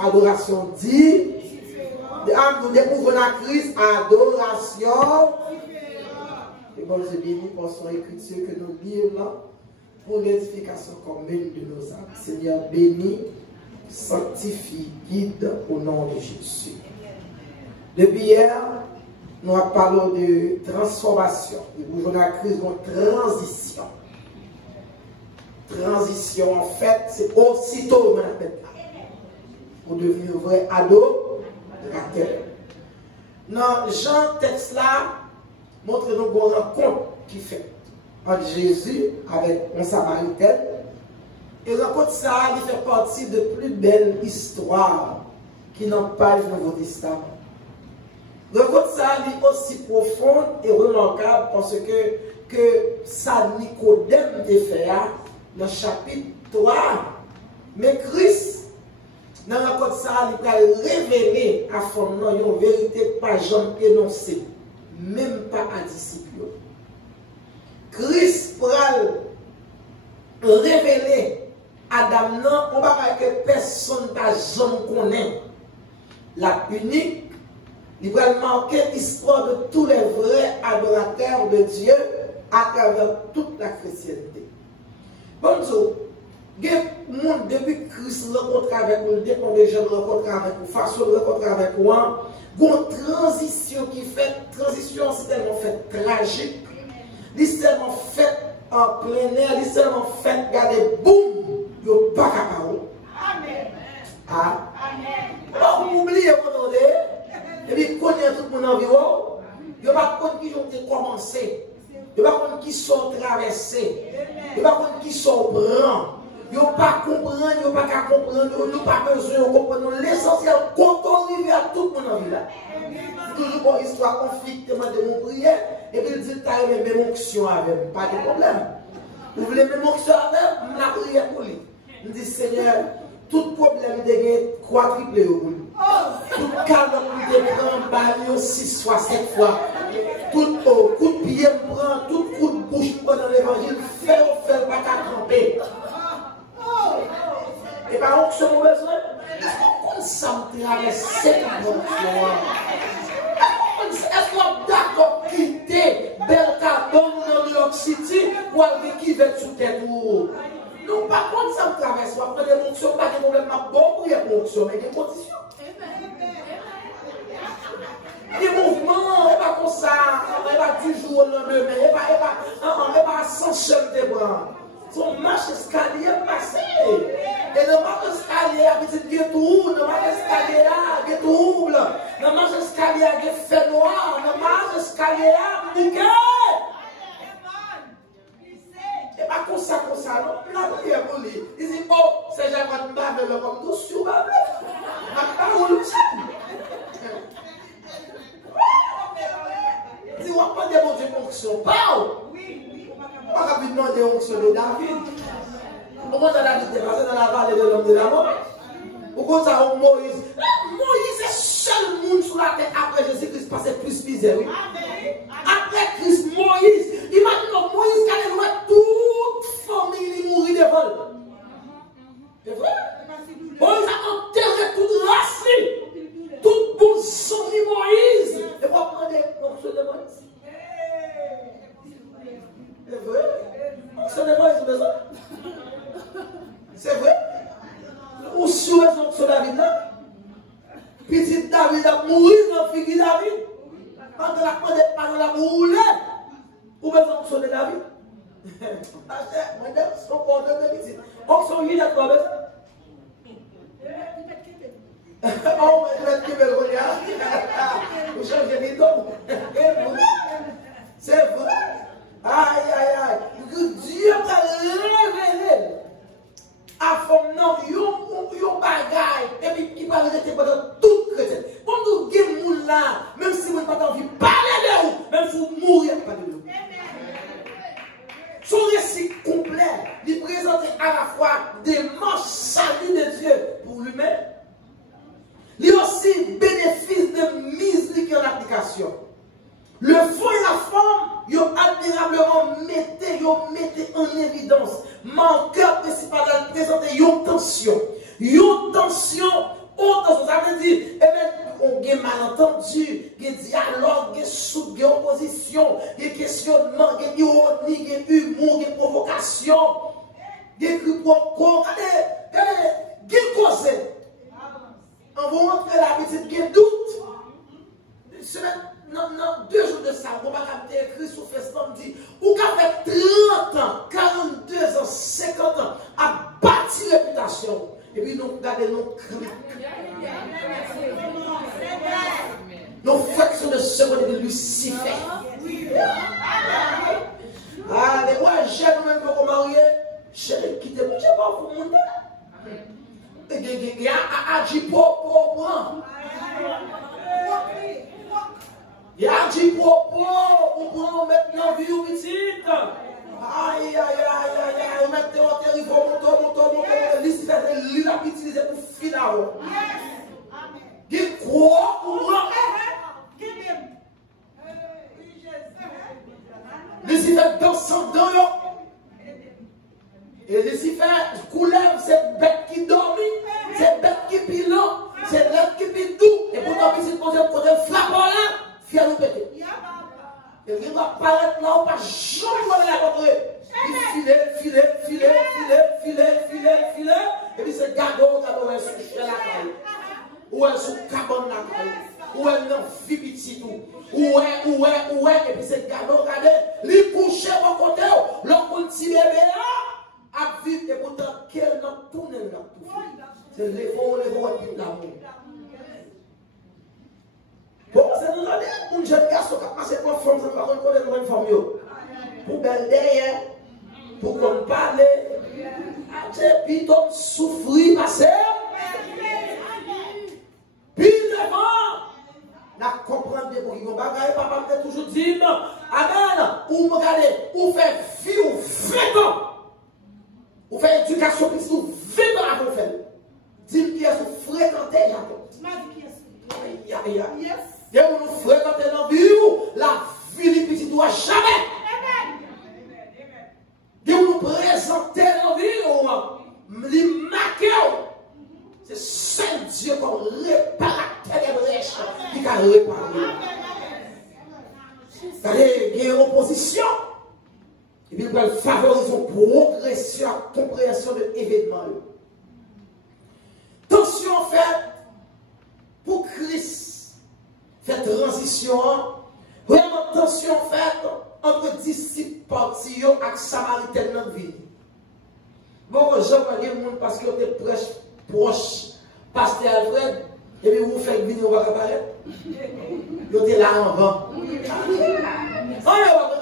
Adoration dit. Nous découvrons la crise, adoration. Et bon Dieu béni pour son écriture que nous lisons là, pour l'édification commune de nos âmes. Seigneur béni, sanctifie, guide au nom de Jésus. Depuis hier, nous avons parlé de transformation. Nous découvrons la crise de transition. Transition, en fait, c'est aussitôt, on appelle ça, pour devenir un vrai adorateur. Dans Jean, texte là, montre-nous une rencontre qui fait entre Jésus avec un Samaritain. Et la rencontre ça, il fait partie de plus belles histoires qui n'ont pas le Nouveau Testament. La rencontre ça est aussi profonde et remarquable parce que ça Nicodème a fait dans le chapitre 3. Mais Christ, dans la rencontre ça, il a révélé à fond une vérité pas jamais énoncée, même pas à disciples. Christ pral révéler à Adam, non, on va pas que personne n'a jamais connaît. La unique, il va marquer l'histoire de tous les vrais adorateurs de Dieu à travers toute la chrétienté. Bonjour. Depuis que Christ rencontre avec nous, depuis que les gens rencontrent avec nous, façon de rencontrer avec nous, il y a une transition qui fait, transition c'est tellement fait tragique, c'est tellement fait en plein air, c'est tellement fait, regardez, boum, il n'y a pas qu'à parler. Amen. Ah. Amen. Vous oubliez, vous entendez, et puis connaît tout le monde environ, il n'y a pas de qui ont commencé, il n'y a pas de qui sont traversés, il n'y a pas de qui sont prêts. Ils n'ont pas compris, ils n'ont pas qu'à comprendre, ils n'ont pas besoin de comprendre. L'essentiel, quand on arrive à tout le monde là. Toujours une histoire conflictement de mon prière, et puis il dit, tu as même mon action avec, pas de problème. Vous voulez même mon action avec, la prière pour lui. Il dit, Seigneur, tout problème de quadruplé au bout. Tout calme de prendre, balle 6 fois, 7 fois. Tout coup de pied me prend, tout coup de bouche me prend dans l'évangile, fait, pas qu'à tremper. Et par contre, on a besoin, on s'en traverse cette aventure. Est-ce qu'on est d'accord quitter Belcardon dans New York City ou aller qui va sous tête ou nous, par contre, ça me traverse. On va prendre des fonctions, pas de problème, beaucoup de fonctions, mais des conditions. Les mouvements, et pas comme ça, et pas du jour au lendemain, et pas sans chef de bras. Son marche escalier passé. Et le marche escalier a petit guet tout, le marche escalier a guet trouble, le marche escalier a guet fait noir, le marche escalier a niqué. Et pas comme ça, non. La prière pour lui. Il dit, oh, c'est jamais pas de bave, comme tout sur bave. Ma parole, il dit, on va pas demander fonction. Pas. On va demander fonction de David. Pourquoi ça David est passé dans la vallée de l'homme de la mort? Pourquoi ça Moïse? Moïse est seul monde sur la terre après Jésus-Christ passait plus misère. Après Christ, Moïse, imagine Moïse qui allait voir toute famille mourir de vol. C'est vrai? Moïse a enterré toute racine, toute bonne famille Moïse. Et pour prendre des fonctions de Moïse. C'est vrai? Fonctions de Moïse, besoin. C'est vrai? Ou sur les fonctions de David là? Petit David a mouru dans le figure David. Quand on a roulé, où est-ce qu'on de David? Madame, son porte de petit. On s'en vit d'accord avec ça. Oh, je vais te dire, regarde. Vous changez les dons. C'est vrai. Aïe. Dieu va révéler à fond, non, yon bagaille, et puis qui va rester pendant toute chrétienne. Comme nous avons là, même si vous n'avez pas envie de parler de vous, même si vous mourrez, pas de vous. Son récit complet, il présente à la fois des manches salut de Dieu pour lui-même, il y a aussi bénéfice de mise qui en application. Le fond et la forme, ils ont admirablement mettez en évidence. Mon cœur principal présente une tension. Une tension dit, et bien, on a malentendu, il y a dialogue, il y a soute, il y a opposition, il y a questionnement, il y a ironie, il y a humour, il y a provocation, il y a quiproquo, il y a cause. On va rentrer la petite, il y a doute. Non, 2 jours de ça, on va écrit sur Facebook, dit, ou qu'avec 30 ans, 42 ans, 50 ans, a bâti réputation. Et puis nous regardons nos cris. Nos fractions de seconde de Lucifer. Ah, les moi, j'aime même pour marier. J'ai quitté, je ne sais pas pour monter. Il y a dit pour il a dit pour maintenant vie ou petite. Aïe, aïe, aïe, aïe, aïe, mettez au territoire, montez, Lucifer, il a utilisé pour finir. Il croit pour moi. Lucifer dansant dans l'eau. Et Lucifer coulève cette bête qui dormit, cette bête qui pilant, cette bête qui pile tout. Et pourtant, petite côté frappant là. Fier ou pété. Et il va apparaître là, on va jamais la rencontrer. Il file. Et puis c'est gado, elle se couche la caille. Ou elle se cabane la caille. Ou elle n'en fit petit tout. Ou et puis c'est gado, regardez. Il couche au côté, l'homme pour le petit bébé là, à vivre et pourtant, qu'elle n'a tourné là. C'est les bons et puis l'amour. Bon, c'est nous un jeune garçon qui a passé pour forme, ça ne va pas connaître une forme. Pour belle derrière, pour qu'on parle, et puis donc souffrir, passer. Puis devant, la comprendre pour qu'ils vont bagailler, papa m'a toujours dit, amen, ou me regarder, ou faire vie ou 20 ans, ou faire éducation, puis ou 20 ans avant de faire. Dis-le qui est fréquenté, Jacob. Yes. Et où nous fréquentons dans la vie, la vie ne doit jamais. Et où nous présentons dans la vie, les marqueurs, c'est seul Dieu comme réparateur des brèches qui a réparé. Il y a une opposition. Et puis, il va favoriser une progression, une compréhension de l'événement. Attention, en fait, pour Christ. Cette transition, vraiment tension faite entre disciples partis et samaritains dans la vie. Bon, je vais dire parce que vous êtes proche, pasteur Alfred, et puis vous faites vidéo, vous apparaître. Vous êtes là en avant. On va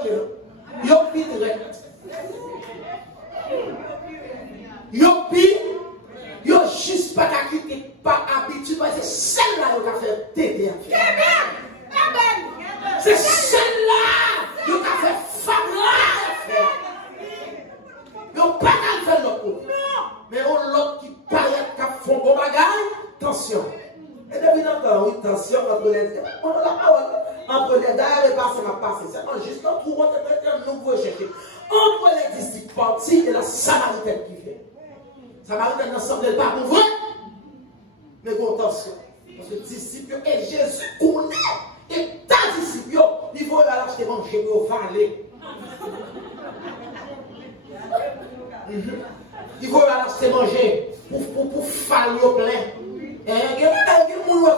dire, vous êtes direct. Vous n'avez juste pas quitter, pas habitude, c'est celle-là qui a fait t'aider. C'est celle-là qui a fait femme-là. Vous n'avez pas qu'à faire l'autre. Mais l'autre qui paraît qu'à font bon bagage, attention. Et depuis longtemps, oui, attention entre les deux. On a la parole. Entre les deux, et pas ça m'a passé. C'est juste un trou, on un nouveau chercher. Entre les disciples partis et la samaritaine qui vient. Samaritaine n'ensemble pas pour vrai. Mais attention. Parce que disciples et Jésus connaît. Et ta disciple, il faut aller acheter manger pour valer. Il faut aller acheter manger pour faire au plein. Et il y a des gens qui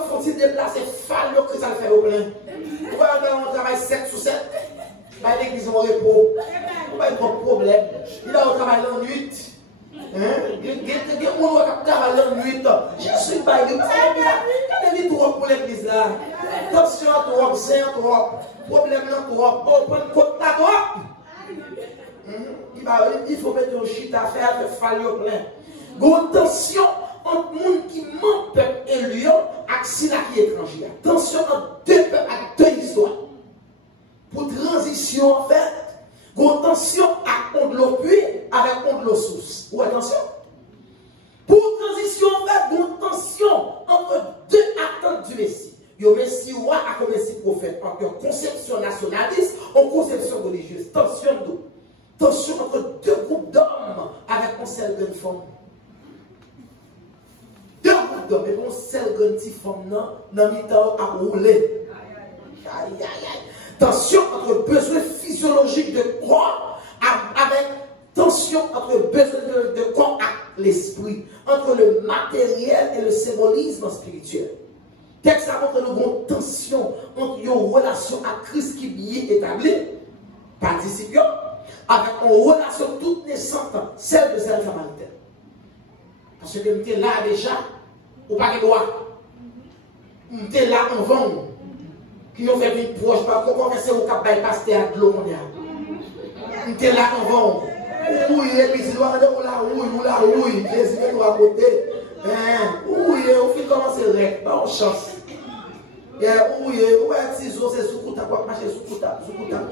font déplacer faire que ça le fait au plein. Vous voyez, on travaille 7 sur 7. L'église en repos. Il n'y a pas de problème. Il a au travail la nuit. Il y a des gens qui travaillent la nuit. Je suis pas église. Quand il y a trop pour l'église là. Attention à toi, c'est à toi. Problème à toi. On prend compte à toi. Il faut mettre un chute à faire au plein. Bonne tension entre le monde qui ment peuple et lion et Sina qui est étranger. Attention entre deux peuples à deux histoires. Pour transition en fait, bonne tension à contre l'eau puits avec contre l'eau source. Ou attention. Pour transition en fait, bonne tension entre deux attentes du Messie. Le Messie roi a comme Messie prophète. Parce que conception nationaliste ou conception religieuse. Tension d'eau. Tension entre deux groupes d'hommes avec un seul de femme. Deux groupes dormi. Bon, celle grande femme, dans le temps, à rouler. Aïe, aïe, aïe. Tension entre besoin physiologique de corps avec tension entre besoin de corps et l'esprit, entre le matériel et le symbolisme spirituel. Texte ça montre une tension entre une relation à Christ qui est bien établie, participant, avec une relation toute naissante, celle de celle samaritaine. Parce que nous sommes là déjà, ou pas de droit. Nous sommes là en vente. Qui ont fait une proche, parce qu'on commence au cap bypass de l'eau mondiale. Nous sommes là en vente. Oui, et puis si ou la rouille, les yeux à côté. Oui, au fil commence à rec, pas en chance. Oui, ouais, ciseaux, c'est sous couta, quoi, marcher sous couta,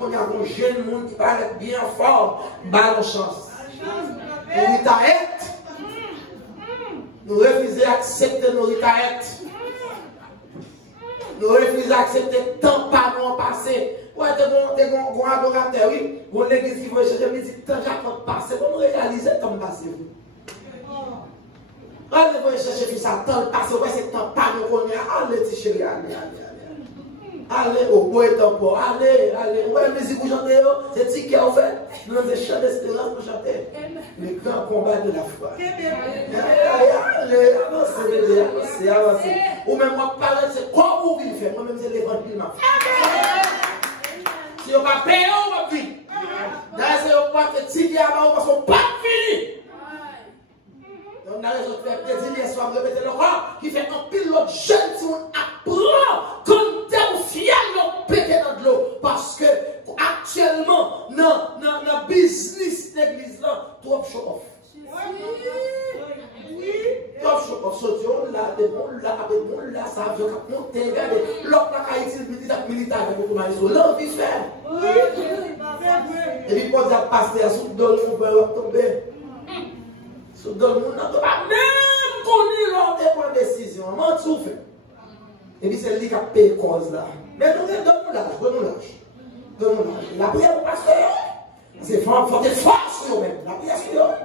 on y a un jeune monde qui paraît bien fort, pas en chance. Nous ritaettes, nous refusons d'accepter nos ritaettes. Nous refusons d'accepter tant pas non passé. Ouais, t'es bon adorateur, oui. Bon, l'église qui veut chercher, mais dit tant j'attends passé. Pour nous réaliser tant passé. Allez, vous chercher ça, tant passé. Ouais, c'est tant pas nous qu'on est. Allez, petit chéri, allez. Allez, au bout et temps pour. Allez. Ouais, musique vous chantez, c'est ticket en fait. Nous avons des chants d'espérance pour chanter. Les grands combats de la foi. Allez, avancez. Ou même moi, parler, c'est quoi vous voulez faire. Moi-même, c'est l'évangile, ma foi. Si on va payer, on va vivre. D'ailleurs, si on va faire ticket avant, parce qu'on ne va pas finir. On a raison de faire plaisir hier soir, répéter le corps, qui fait un pilote jeune si on apprend comme terme fier, on pété dans de l'eau. Parce que actuellement, dans le business de l'église, trop show off. Trop show off. Sorti, on l'a, des bons là, ça veut monter, regardez, l'autre là, qui est militaire, pour comment l'envie de faire. Et puis, quand il a passé à sous le on peut tomber. Sous le monde, on ne peut pas même connu l'ordre de décision. On tout fait. Et puis, c'est lui qui a payé cause là. Mais nous, donne-nous l'âge. La prière au pasteur, c'est faut des forces sur même. La prière sur eux.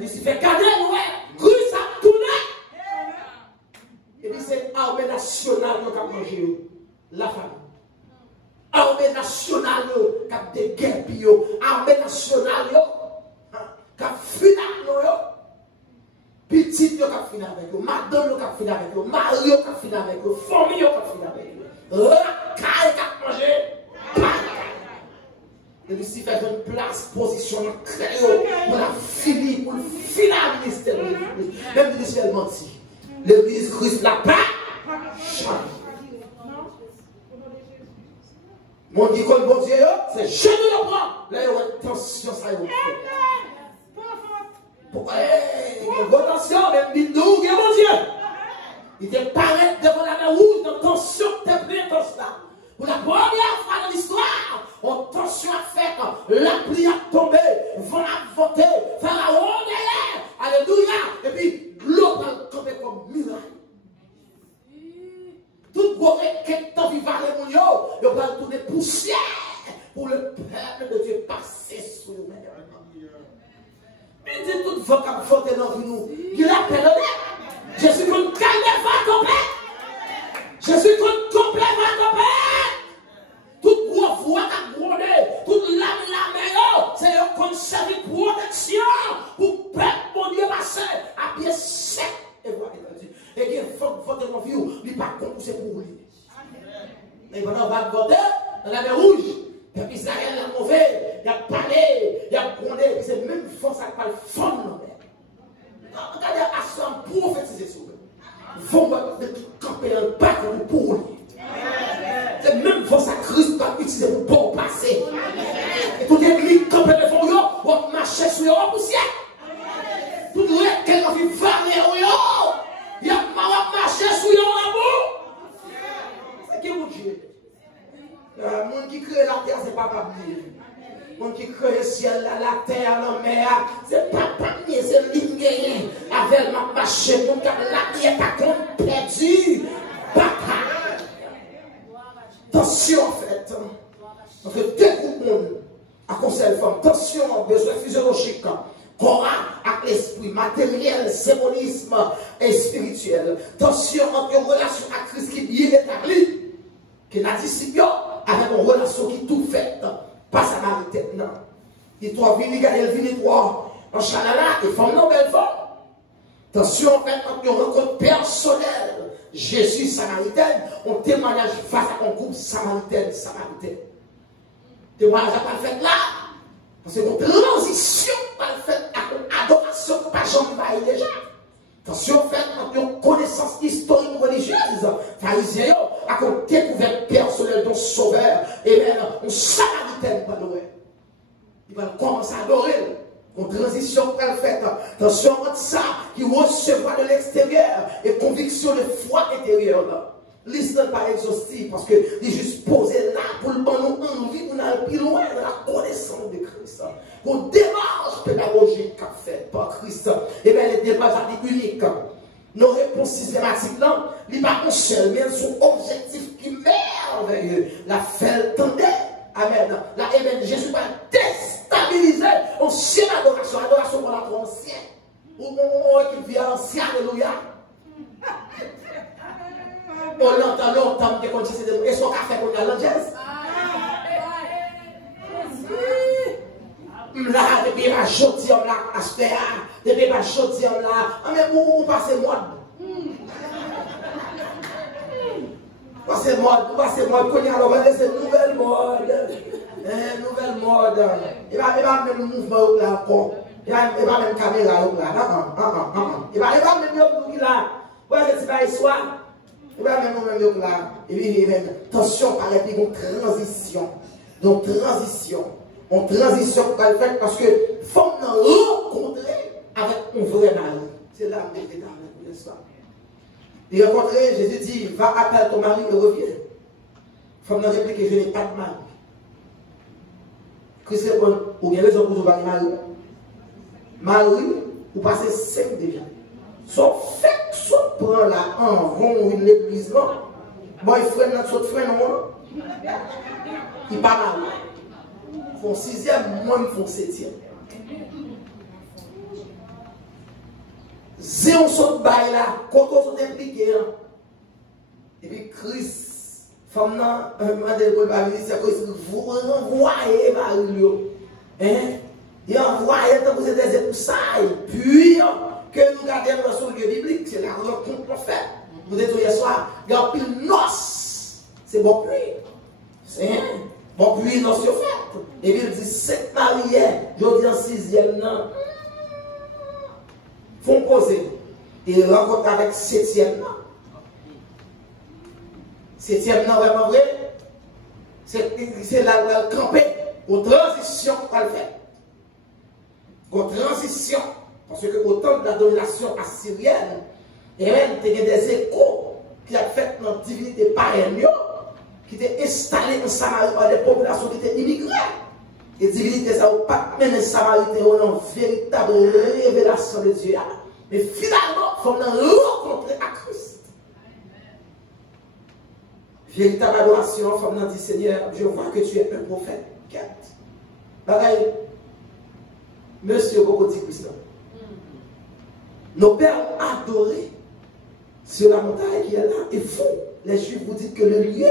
Il fait cadet, ouais. Cru, ça tourne. Et puis, c'est l'armée nationale qui a mangé la famille. Armée nationale qui a des guerres, armée nationale qui a fini avec nous. Petit qui a fini avec nous, madame qui a fini avec nous, mari qui a fini avec nous, famille qui a fini avec nous, la caille qui a mangé. Et puis, si fait une place, position, créole, pour la finir, pour le finir le ministère de l'Église. Même le ministère menti. L'Église Christ n'a pas changé. Mon dit comme bon Dieu, c'est je ne le prends. Là, il y a une tension, ça y est. Pourquoi? Attention, même bidou, il y a mon Dieu. Il te paraît devant la main rouge, dans tension, t'es pris dans cela. Pour la première fois dans l'histoire, on tension à faire, la pluie a tombé, vent a voté, Pharaon est là, alléluia, et puis l'eau a tombé comme miracle. Tout beau requête tant vivant les mounions, il va tourner poussière pour le peuple de Dieu passer sous le main. Il dit tout vent qui a voté dans nous, il appelle je suis comme calme va tomber. Je suis comme complet va tomber. Toute gros voix qui a grondé, toute lame, c'est un conseil de protection pour peuple, mon Dieu, passer à pied sec et voir étendu. Et qu'il faut voter dans la vie, il n'est pas contre, c'est pour lui. Et pendant on va voter dans la mer rouge, et puis Israël a mauvais, il a parlé, il a grondé, et c'est même force à pas le fond dans la mer. Regardez à ça, prophétiser sur eux. Vous voyez camper dans le bac pour lui. C'est même force à Christ pas utiliser pour pas passer. Et tout l'église camper le fond, on marcher sur eux pour ciel. Tout le monde qui a vu varier, il y a marché sur eux là-bas. C'est qui vous dit? Le monde qui crée la terre, c'est pas papier. Le monde qui crée le ciel, la terre, la mer, c'est pas papier, c'est ligne. Avec ma marché, mon cap, la terre, pas contre perdu. Papa. Tension en fait. Entre deux groupes de monde à conseil femme. Tension, besoin physiologique. Corps avec l'esprit, matériel, symbolisme et spirituel. Tension entre une relation à Christ qui est établie, que la disciple avec une relation qui tout fait, pas samaritaine. Non. Il doit venir, il vient toi en chalala et femme non belle femme. Attention, en fait, quand on rencontre personnelle, Jésus samaritaine, on témoignage face à un groupe samaritaine. Témoignage à pas fait là, parce que une transition pas fait à une adoration pas jamais déjà. Attention, en fait, quand on connaissance historique religieuse, pharisiens, à une découverte personnelle d'un sauveur, et même un samaritaine pas adorer. Il va commencer à adorer. Une transition qu'elle fait. Attention à ça, qui recevra de l'extérieur et conviction de foi intérieure. Liste pas exhaustive parce que il est juste posé là pour le bon envie pour aller plus loin de la connaissance de Christ. Pour démarche pédagogique qu'a fait par Christ, et bien les démarches uniques. Nos réponses systématiques, non, il n'y a pas un seul, mais son objectif qui est merveilleux. La fait tendait. Amen. Là, amen. Jésus va déstabiliser ancienne adoration. Adoration pour la ancienne. Ou qui vient ancien, alléluia. On l'entend longtemps que quand c'est et son café qu'on a l'angèle. Là, depuis ma chaudière, on l'a acheté. Depuis ma chaudière, on l'a. Mais où passez mode? Passez mode, qu'on y a c'est une nouvelle mode. Nouvelle mode. Il va même le mouvement là encore. Il va même caméra là. Il va même le là. Ouais, c'est pas histoire. Il va même le là. Et puis, attention, par exemple, une transition. Donc, transition pour le faire parce que faut nous rencontrer avec un vrai mari. C'est là que j'étais avec l'histoire. Il rencontrer, Jésus dit, va appeler ton mari et reviens. Il faut me répliquer, je n'ai pas de mari. Christ répond, ou bien raison pour vous parler mari. Mari, vous passez 5 déjà. Sauf fait, soit prend là en rond une église là. Moi, il freine notre autre freine non. Il pas mal. Ils font 6e, moi, ils font 7e. C'est un saut de bail là, quand on s'est impliqué. Et puis Christ, femme là, c'est que vous renvoyez Mario. Il envoie tant que c'était pour ça. Et puis, que nous gardons sur le lieu biblique, c'est la rencontre qu'on fait. Vous êtes hier soir, il y a un pile noce. C'est bon pluie. C'est bon pluie dans ce fait. Et puis il dit 7 mariés, je dis en 6e, non. Font poser. Et rencontre avec 7e, non. 7e, non, vraiment vrai. C'est la camper. Aux transitions qu'on le fait. Aux transitions. Parce que au temps de la domination assyrienne, il y a des échos qui a fait notre divinité païenne, qui étaient installés en Samarie par des populations qui étaient immigrées. Et divinité, ça n'a pas mené Samaritains à une véritable révélation de Dieu. Mais finalement, il faut nous rencontrer à Christ. Véritable adoration, il faut nous dire, Seigneur, je vois que tu es un prophète. Pareil, monsieur beaucoup dit Christ. Nos pères ont adoré sur la montagne qui est là. Et vous, les Juifs, vous dites que le lieu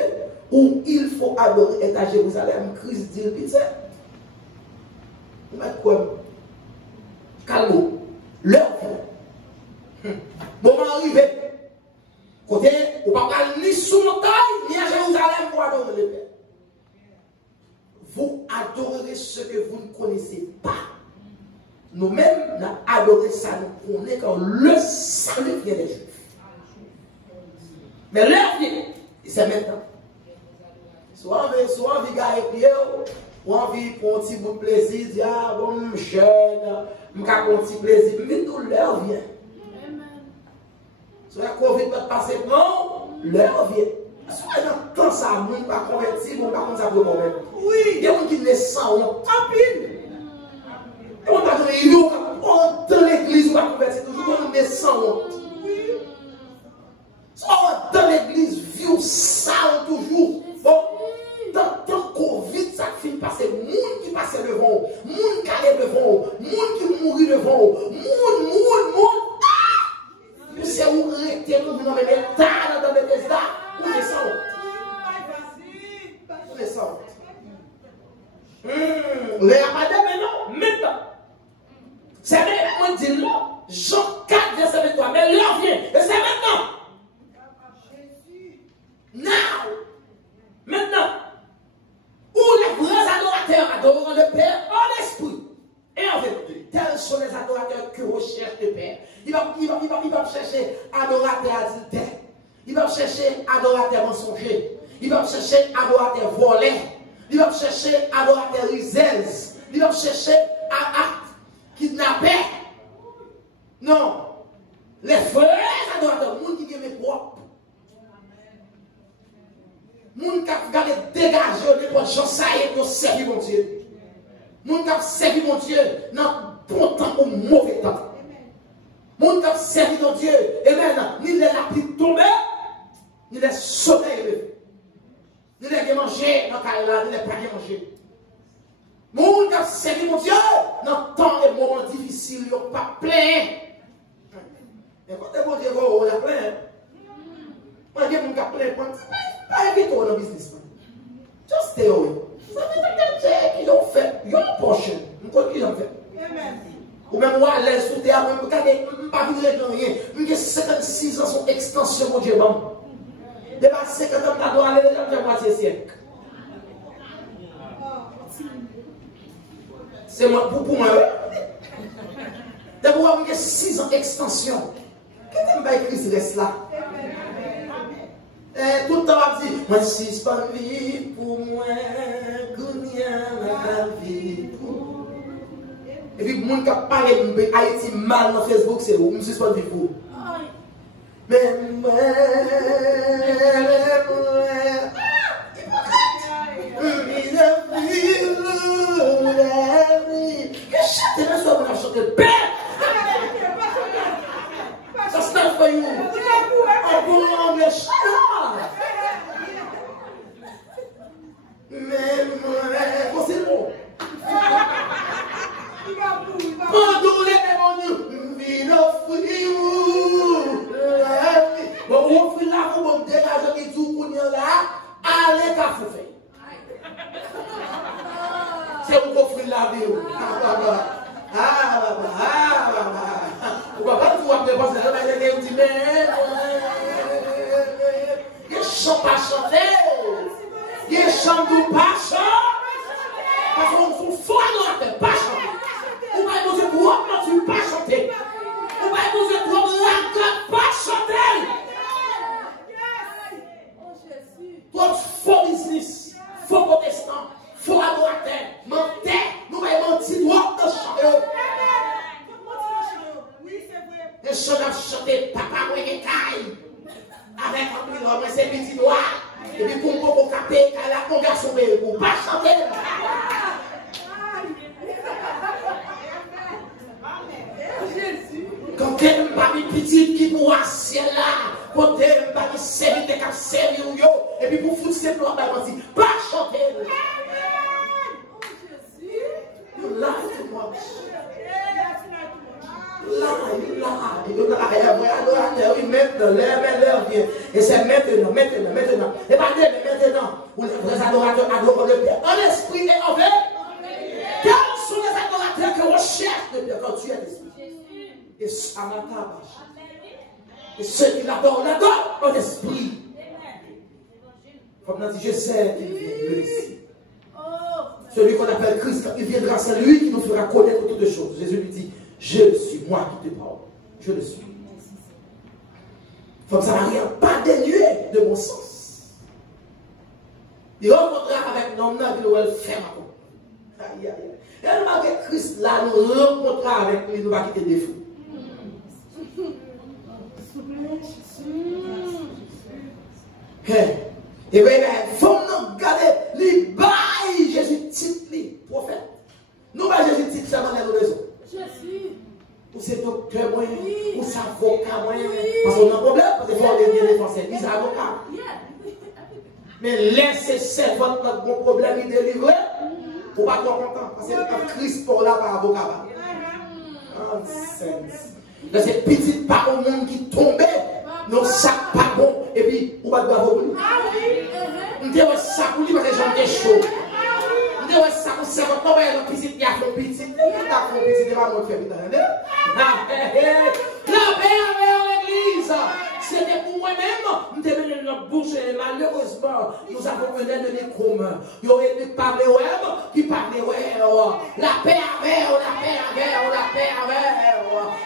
où il faut adorer est à Jérusalem. Christ dit, pitié. Vous mettez quoi? Calme. L'heure. Moment arrivé. Côté, on ne va pas ni sous montagne, ni à Jérusalem pour adorer le Père. Vous adorerez ce que vous ne connaissez pas. Nous-mêmes, nous adorons ça, nous connaissons quand le salut vient des Juifs. Mais l'heure vient, c'est maintenant. Soit on vit gagner pied, ou on vit pour un petit bout de plaisir, dire, ah bon, je suis jeune, je vais un petit plaisir, mais tout l'heure vient. Soit la Covid va passer, non, l'heure vient. Soit dans le temps, ça, on ne va pas convertir, on ne va pas ça pour moi-même. Oui, il y a des gens qui naissent sans honte, tant pis. On va dans l'église, on va convertir toujours, on est sans honte. Dans l'église, vieux, sale toujours. Bon, dans Covid, ça finit par ces gens qui passent devant, gens qui allaient devant, gens qui mourent devant, gens là dans Bethesda, on descend. On descend. Les amadés, mais non, maintenant. C'est même, on dit non. Jean 4, verset 23. Mais l'heure vient. Et c'est maintenant. Now. Maintenant. Où les vrais adorateurs adoreront le Père en esprit et en vérité. Tels sont les adorateurs que recherche le Père. Il va chercher adorateur adultère. Il va chercher adorateur mensonger. Il va chercher adorateur volé. Il va chercher adorateur risèse. Il va chercher kidnappé. Non. Les vrais adorateurs, les gens qui aiment propre. Les gens qui ont dégagé les gens pour servir mon Dieu. Les gens qui ont servi mon Dieu dans bon temps ou mauvais temps. Les gens qui ont servi mon Dieu, et maintenant, ni les lapis tombés, ni les sommeils levés. Ni les manger dans le cas ni les pas manger. Les gens qui ont servi mon Dieu dans temps et moments difficiles, ils n'ont pas plein. Mais quand mon Dieu va la plein, moi je dis que plein, pas éviter dans le business. Just stay away. Ça fait que qu'ils ont fait, ils ont portion. Pourquoi qu'ils ont fait? Ou même moi, les sous-terres, je ne pas vivre rien. Je 56 ans, son extension, mon Dieu, bon. Depuis 50 ans, je dois aller dans le moitié siècle. C'est moi, pour moi. D'abord, j'ai 6 ans d'extension. Qu'est-ce que Christ reste là? Tout le temps, on dit, moi, si je pas vie pour moi, la vie pour. Et puis, le monde qui a parlé de Haïti mal dans Facebook, c'est où? Je suis pas vie pour. Mais moi, que chante le soir, on a chanté paix. Ça se fait pour vous. En bon anglais, mais moi, c'est bon. Pardonnez mon Dieu, vine offrir. Bon, vous offrez là, vous me dégagez qui tout pour là, allez qu'à vous faire. C'est vous offrez la vie. Pourquoi pas vous avez pensé à vous dire, mais il chante pas chanter, il chante pas chanter, parce qu'on se fout à pas chanter. Ou bien vous êtes pour pas chanter. Ou bien vous êtes pour pas chanter. Toi, faux business, faux protestant, faux adorateur, menteur, nous allons mentir, droit de chanter. Les chants chanter, papa, moi, les cailles. Avec un peu de c'est petit doigt. Et puis, pour vous capter, la conversion, pour pas chanter. Quand tu n'as pas une petite qui nous assied là, quand tu n'as pas une série de cap sérieux, et puis pour foutre ces plans d'avance, pas chanter. You lie too much. Oui, maintenant, et c'est maintenant. Et pas maintenant, où les adorateurs adorent le Père en esprit et en vérité. Quels sont les adorateurs que recherchent le Père quand tu es l'esprit? Et Samata, et ceux qui l'adorent en esprit. Comme on a dit, je sais qu'il vient ici. Celui qu'on appelle Christ, il viendra, c'est lui qui nous fera connaître toutes les choses. Jésus lui dit, je le suis, moi qui te parle. Je le suis. Comme ça n'a rien, pas dénué de bon sens. Il rencontrera avec l'homme qui doit le faire. Aïe, aïe, aïe. Et malgré Christ, là, nous rencontrera avec lui, nous va quitter des fous. Et bien, il faut nous garder les bails Jésus titre, les prophètes. Nous, Jésus titre, ça m'a raison. Ou c'est docteur, ou c'est avocat, parce qu'on a un problème, parce qu'il faut bien défenser, ils sont avocats. Mais laissez servant notre bon problème, il délivre, pour pas trop content, parce que Christ pour là, par avocat. Nonsense. Là, c'est petit pas au monde qui tombait. non, ça pas bon, et puis, on va devoir vous. On dit, ça pour lui, parce que j'en ai chaud. On dit, ça pour ça, on va faire un petit, il y a un petit, il y a un petit, il va nous faire vite. La paix avec l'église, c'était pour moi-même, nous devons notre bouche, et malheureusement, nous avons un ennemi commun. Il y aurait pu parler web, qui parlait web. La paix avec, la paix avec, la paix avec.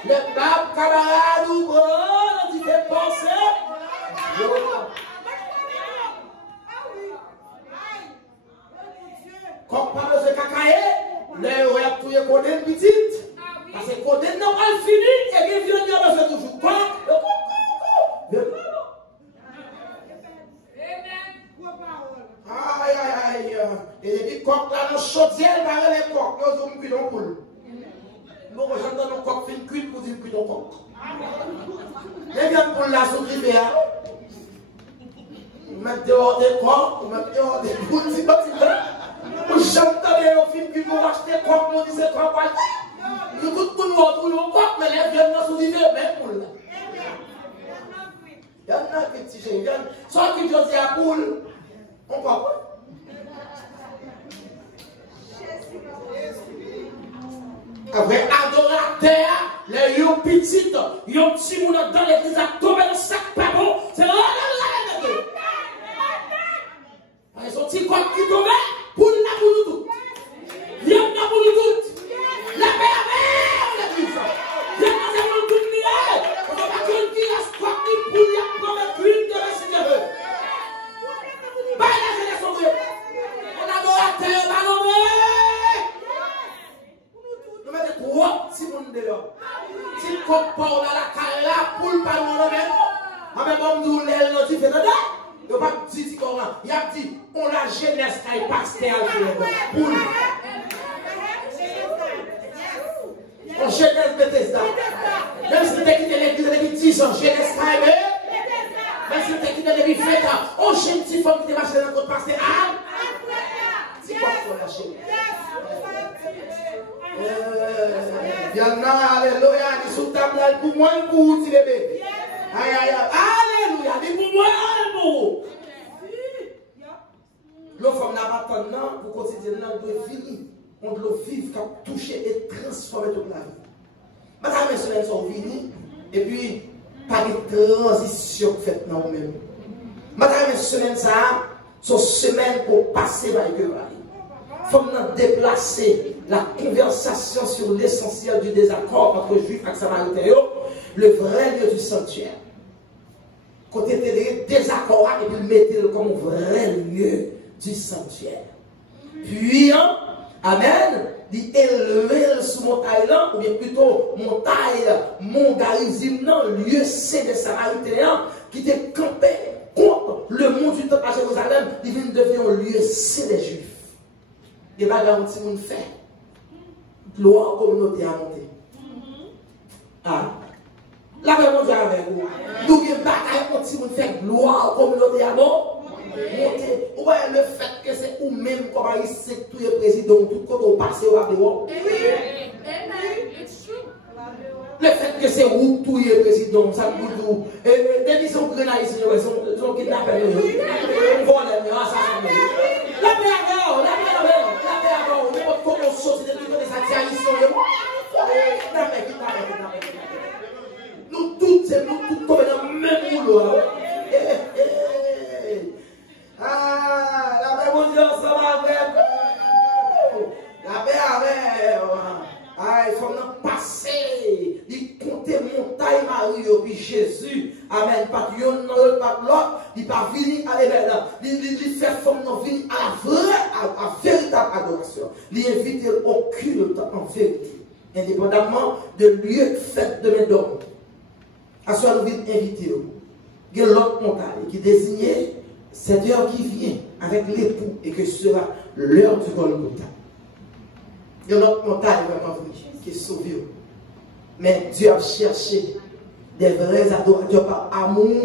Le pape camarade ou grand, tu fais penser. Comme pas besoin de cacailler, les web, tout est connu une petite. Parce que quand on a fini, et qu'il vient de faire toujours quoi? Aïe, aïe, aïe. Et les coques là, nos chaudières, par les coques, nous avons cuit en poule. Nous, j'entends nos coques fin cuite pour dire cuit en coque. Les gars, pour la sous-grippée, vous mettez dehors des coques, vous mettez dehors des poules, si pas si là. Vous chantez au film qui vous achetez coques, nous disons quoi? Nous tous pour nous retrouver au coq, mais les viennent dans sous l'hiver, même pour là. Il y en a qui petits jeunes viennent, soit qui disent à poule, on comprend. Après, adorateur, les yon petites, yon petits moun dans l'église à tomber dans le sac pas bon, c'est là. Ils sont petits coq qui tombent, pour nous tout. Il y en a pour nous toutes. La paix avec l'église. Il y en a pour nous toutes. On ne va pas dire qu'il y a ce qui pour y avoir une de la Seigneur. Pas la génération de on adorateur, nous mettons trois petits monde dehors. Si le coq part dans la cala, poule pas nous même. Avec bon nous l'aile nous dit dedans. Il n'y a pas dit comment. Il a dit on la jeunesse qui est pasteur poule. On jeunesse Bethesda. Même si tu as quitté l'église depuis 10 ans, jeunesse Caïmé. Même si tu as quitté depuis 20 ans, on jeune petite femme qui est marché dans notre pasteur. C'est quoi pour la jeunesse? Il y en a, alléluia, qui sont table pour moi, pour vous, les bébés. Aïe, aïe, aïe, alléluia, dit pour moi, pour l'eau femme n'a pas maintenant, pour quotidiennement, elle doit finir. On doit vivre, qui a touché et transformé toute la vie. Madame et semaines sont venues, et puis, pas de transition faite dans nous-mêmes. Madame et semaines, ça, sont semaines pour passer par les querelles. Il faut nous déplacer la conversation sur l'essentiel du désaccord entre Juifs et Samaritains, le vrai lieu du sanctuaire. Côté des désaccords, et puis mettez-le comme vrai lieu du sanctuaire. Puis, amen, dit élever sous montagne là, ou bien plutôt montagne, Mont Garizim, lieu saint des Samaritains, qui était campé contre le mont du temple à Jérusalem, il vient devenir un lieu saint des Juifs. Et bien, garanti, on fait. Gloire communauté à monter. Ah. La paix mondiale avec vous. Nous avons bataille contre si on fait gloire communauté à monter. Ouais, le fait que c'est ou même comment il sait que tout est président, tout quand on passe au dehors. Le fait que c'est où tout est président, ça nous dit. Des missions grenades, ils sont kidnappés. On vole, la paix avec vous, la paix avec vous. Comment on saute de toutes les attiations. Nous tous tombons dans le même boulot. Ah, la paix mondiale ensemble avec. La paix avec. Ah, il faut nous passer. Il compter montagne Marie, puis Jésus. Amen. Pas de yon, pas de l'autre. Il pas venir à l'éveil. Il fait forme nous venir à la vraie, à la véritable adoration. Il invite au culte en vérité. Indépendamment de lieu fait de mes dons. À ce moment-là, nous venons inviter. Il y a l'autre montagne qui désignait cette heure qui vient avec l'époux et que ce sera l'heure du Golgotha. Il y a l'autre montagne vraiment qui est sauvée. Mais Dieu a cherché des vrais adorateurs par amour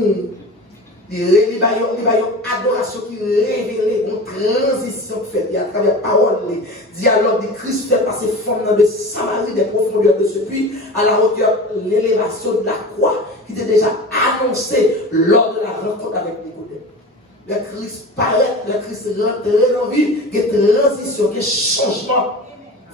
Il y a une adoration qui révèle une transition faite à travers la parole, le dialogue de Christ fait passer forme de Samarie, des profondeurs de ce puits, à la hauteur, l'élévation de la croix qui était déjà annoncée lors de la rencontre avec Nicodème. Le Christ paraît, le Christ rentre dans la vie, il y a une transition, il y a un changement.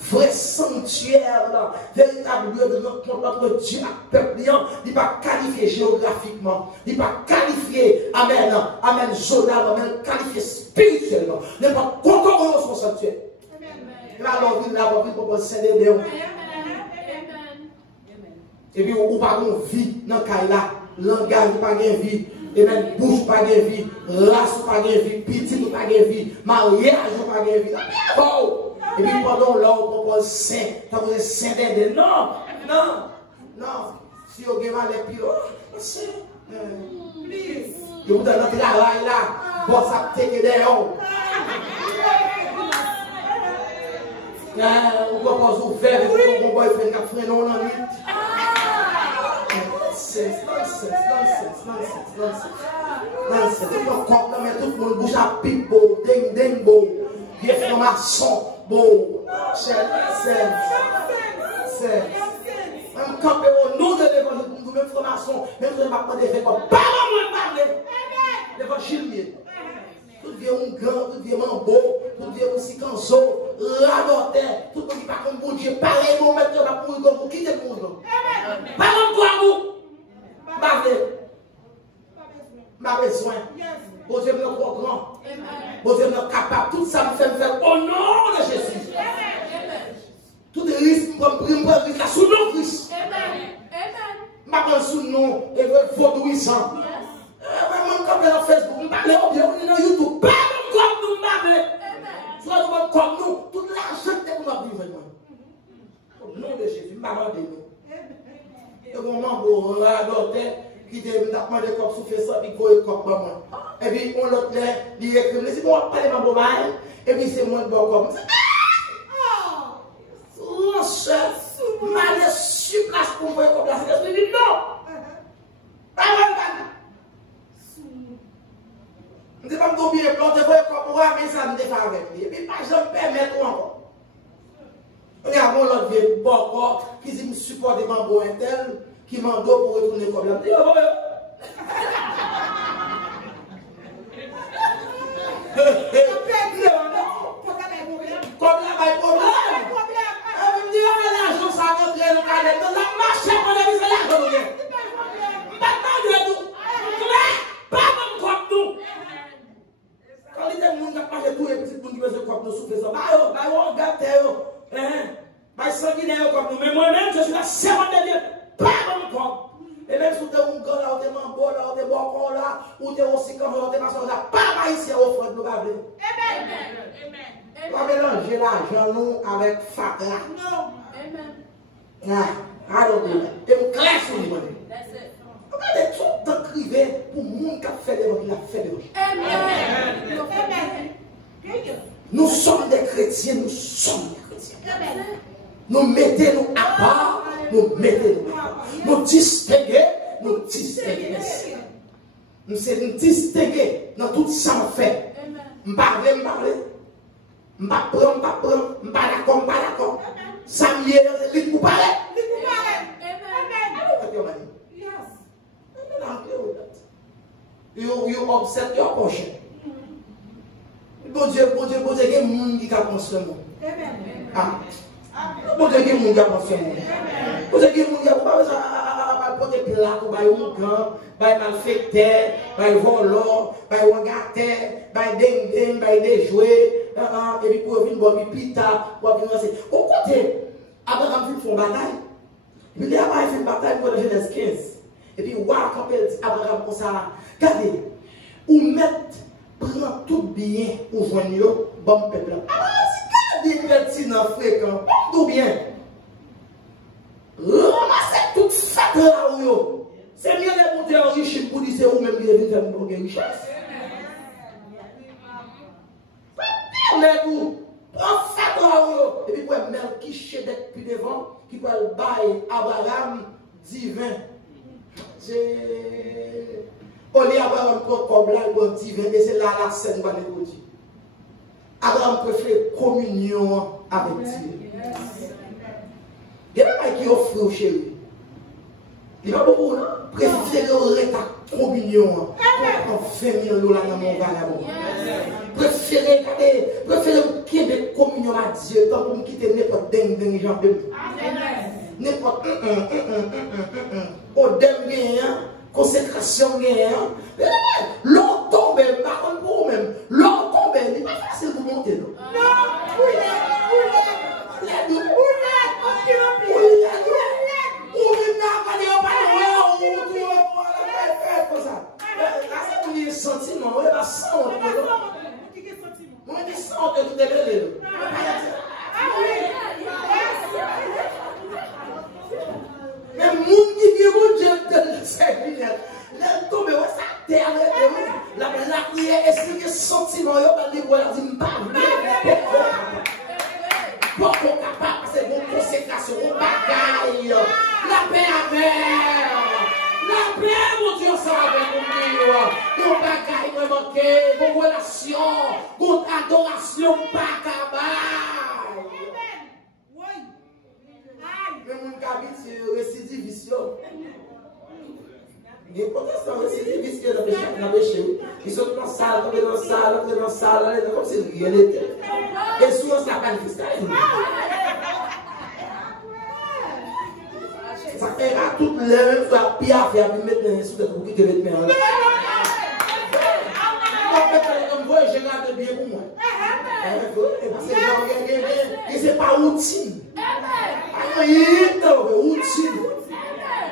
Vrai sanctuaire, là, véritable lieu de rencontre entre Dieu et le peuple, il n'est pas qualifié géographiquement, il n'est pas qualifié, amen, amen, zonal, amen, qualifié spirituellement, il n'est pas content son sanctuaire. Et là, alors, il a envie pour s'aider. Et puis, on pas de vie dans le cas là, langage pas de vie. Et même bouche pas de vie, race pas de vie, petit pas de vie, mariage pas de vie. Oh! Et puis pendant là, on propose saint, ça vous êtes saint d'aider. Non, non, non. Si vous avez mal les pieds, oh, saint. Please. Je vous donne notre travail là, bon, ça peut être d'ailleurs. On propose vous faire, vous avez un boyfriend qui a fait non, non, nonsense. Tout le monde comprend, mais tout le monde bouge à pipe, ding, ding, bon. Des formations, bon. C'est. On campe au nom de l'évangile, nous même formation, même si on ne va pas faire comme pas moi parler. L'évangile. Tout vient un grand, tout vient un beau, tout vient aussi canso, radoté, tout le monde qui parle comme bon Dieu, pareil, mon maître, on va pour comme vous quittez le monde. Pas comme toi, vous. Pas besoin. Bon Dieu, nous sommes grand. Bon Dieu, nous sommes capables. Tout ça me fait faire au nom de Jésus. Tout risque, comme prime, risque, sous nom Christ. Je parle sous nom, et vaudouissant. Même quand on est dans Facebook, on parle au bien, on est dans YouTube. Pas comme nous, on soit nous comme nous, tout l'argent que nous avons vivre. Au nom de Jésus, je parle de nous. Et mon membre, on a adopté. Qui dit, on a demandé comme souffler ça, puis il faut comme moi. Et puis, on l'autre là, il écrit, c'est bon, on va parler de ma bombaille, et puis c'est moi de bon comme ça. Oh, chef, mal sur place pour voir comme ça. Je dis non. Pas mal. Je ne sais pas me bien planter, voir comme moi, mais ça me défend avec lui. Et puis, pas je me permets encore. On y a mon autre vieux bon qui dit, me supporte ma bon intel. Qui m'en doit pour retourner comme là. Comme là, pas de problème. Je me dis, l'argent, ça rentre dans le cadre. Dans la marche, on a mis l'argent. Pas de tout. Pas comme nous. Quand il y a des gens qui ont tous les petits gens qui veulent comme nous souffrir ça. Bah, on regarde, bah, sanguinaire comme nous. Mais moi-même, je suis la servante de Dieu. Pas encore. Et même si vous êtes un gars là, vous êtes un bon là, vous êtes un bon là, vous êtes aussi comme vous êtes là, pas ici au front de nous. Amen. On va mélanger l'argent nous avec Fatra. Non. Amen. Alors, et vous clash sur nous. Regardez tout le temps crivé pour le monde qui a fait l'évangile, a fait l'évangile. Amen. Nous sommes des chrétiens, nous sommes des chrétiens. Nous mettons-nous à part. Nous mettons-nous à part. Nous distinguer. Nous sommes distingués dans tout ça qu'on fait. Je parle. Je ne pas d'accord. Ça me est les coups parler. You observe your portion. Bon Dieu, il y a des gens qui pensent le monde. Bon Dieu, il y a des gens qui pensent le monde. Bon Dieu, il y a des gens qui pensent porter plat pour bailler un gant, bailler malfaiteur, bailler volant, bailler wangateur, bailler ding-ding, bailler des jouets, et puis pour venir boire pita, pour venir lancer. Au côté, Abraham fait une bataille. Et puis Abraham fait une bataille pour la Genèse 15. Et puis, waouh, quand Abraham comme ça, regardez, ou mettre, prend tout bien pour joindre bon peuple. Abraham, c'est regardez, pertinent, fréquent, tout bien. Ramassez toute fête là où c'est mieux de monter en riche pour dire c'est vous-même qui devez faire une richesse. Permettez-vous, en fête là où et puis pour Melchisedec puis devant, qui peut bailler Abraham divin. On est Abraham comme là, le divin, et c'est là la scène va nous dire. Abraham préfère communion avec Dieu. Il y a des gens qui offrent au chéri. Il n'y a pas beaucoup, non? Préférer ta communion pour faire mieux dans mon vagabond. Préférer qu'il y ait des communions à Dieu tant pour me quitter n'importe dingue gens. N'importe au dernier, consécration, l'eau tombe, par contre pour même, l'eau tombe, il n'est pas facile pour monter. Non, sentiment, on va sentir. On va sentir tout est mais le monde qui vient au Dieu de Seigneur, là tombe ça terre la prière est ce sentiment yo va dire voilà dit pas pour capable c'est bon consécration on bagaille la paix avec la paix, mon Dieu, ça va venir. Mon bagaille me manquer, mon relation, mon adoration, pas cabal. Mais mon cabine, c'est récidiviste. Les protestants récidivistes dans le péché. Ils sont dans la salle, dans la salle, comme si rien n'était. Et souvent, ça manifeste. Ça fait à toutes les mêmes fois, puis à faire, puis mettre sous tête pour quitter les mains. Je garde bien pour moi. Parce que c'est pas routine. Routine.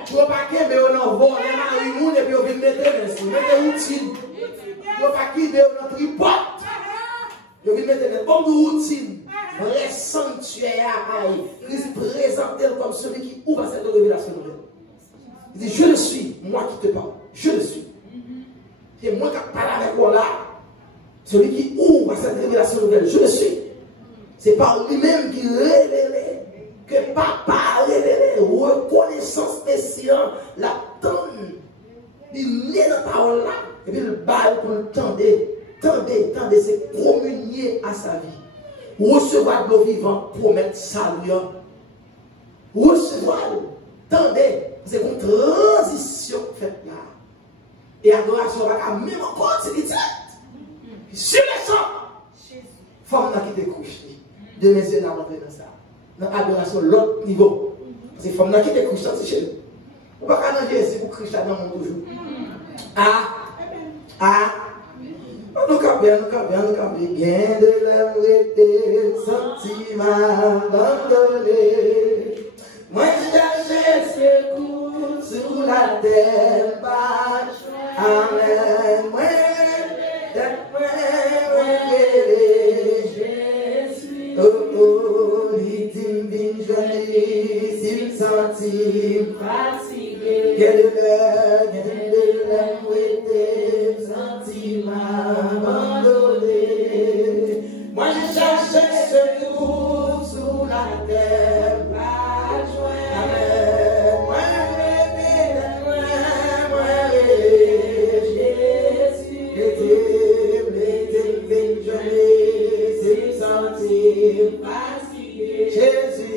Tu ne vas pas quitter, mais on envoie les marins et puis on vient mettre routine. Tu ne vas pas quitter, on en tripote. Je vais mettre comme routine. Vrai sanctuaire à Christ présenté comme celui qui ouvre cette révélation nouvelle. Il dit, je le suis, moi qui te parle. Je le suis. C'est moi qui parle avec moi là. Celui qui ouvre cette révélation nouvelle. Je le suis. C'est par lui-même qui révèle. Que papa révèle. Reconnaissance spéciale. La tonne. Il met la parole là. Et puis le bail pour le tendre. Tendez, c'est communier à sa vie. Recevoir de l'eau vivante, promettre salut. Recevoir, tendez, c'est une transition faite là. Et adoration va même encore, c'est direct. Sur les champs, femme qui te couche. De mes yeux, n'a rentré dans ça. Dans l'adoration, l'autre niveau. C'est femme qui te couche, c'est chez nous. On va pas dans Jésus pour Christ dans mon toujours. Nous campons bien de l'amour sentiment abandonné. Moi cherche secours sur la terre, amen. Moi, Jésus. Oh, il dit, s'il sentit fatigué, quel de l'amour sentiment abandonné. Moi je cherche secours sous la terre, pas joindre. Moi Jésus, c'est senti fatigué. Jésus,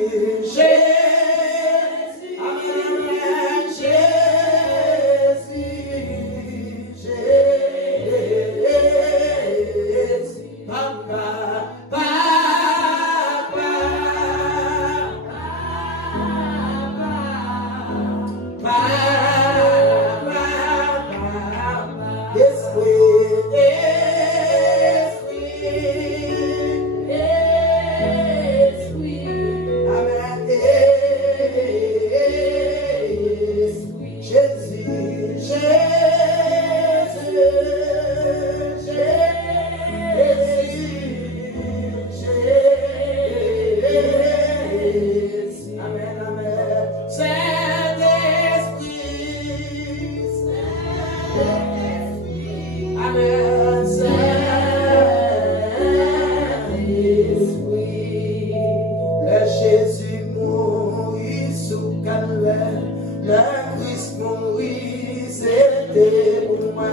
amen, Le Christ mourit, c'était pour moi.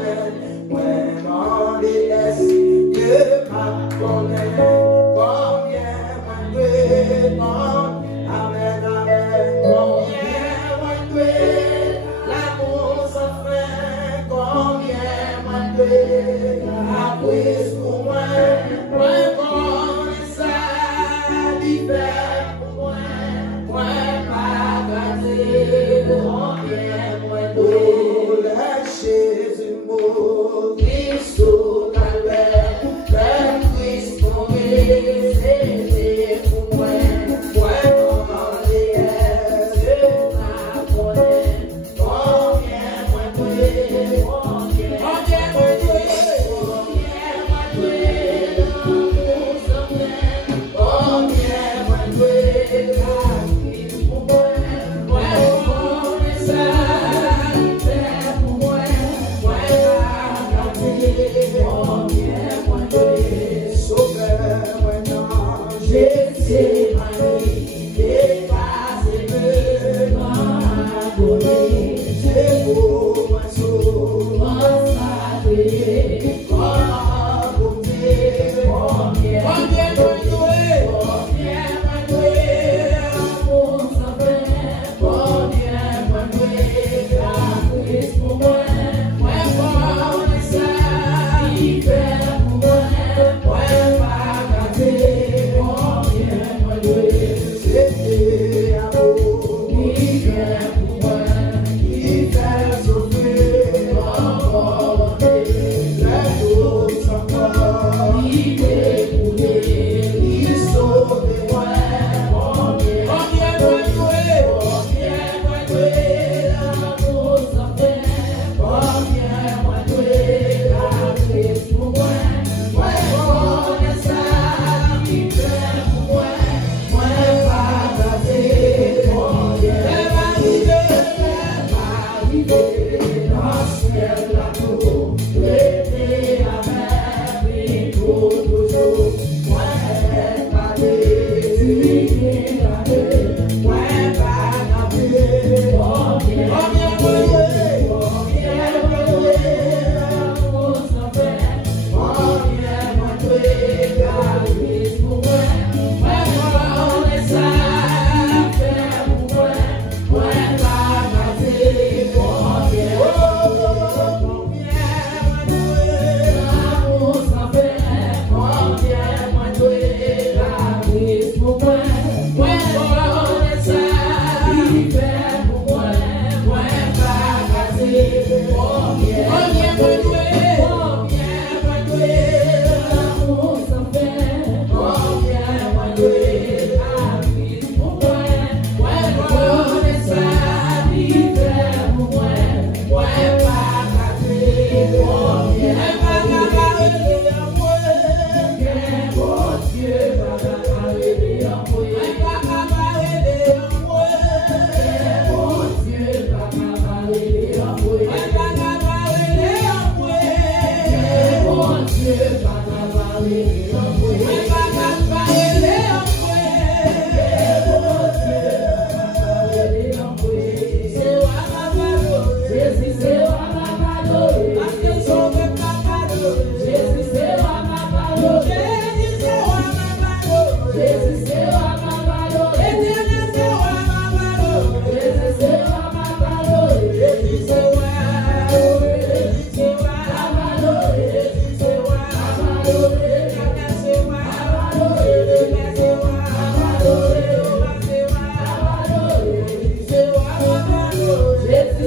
Jésus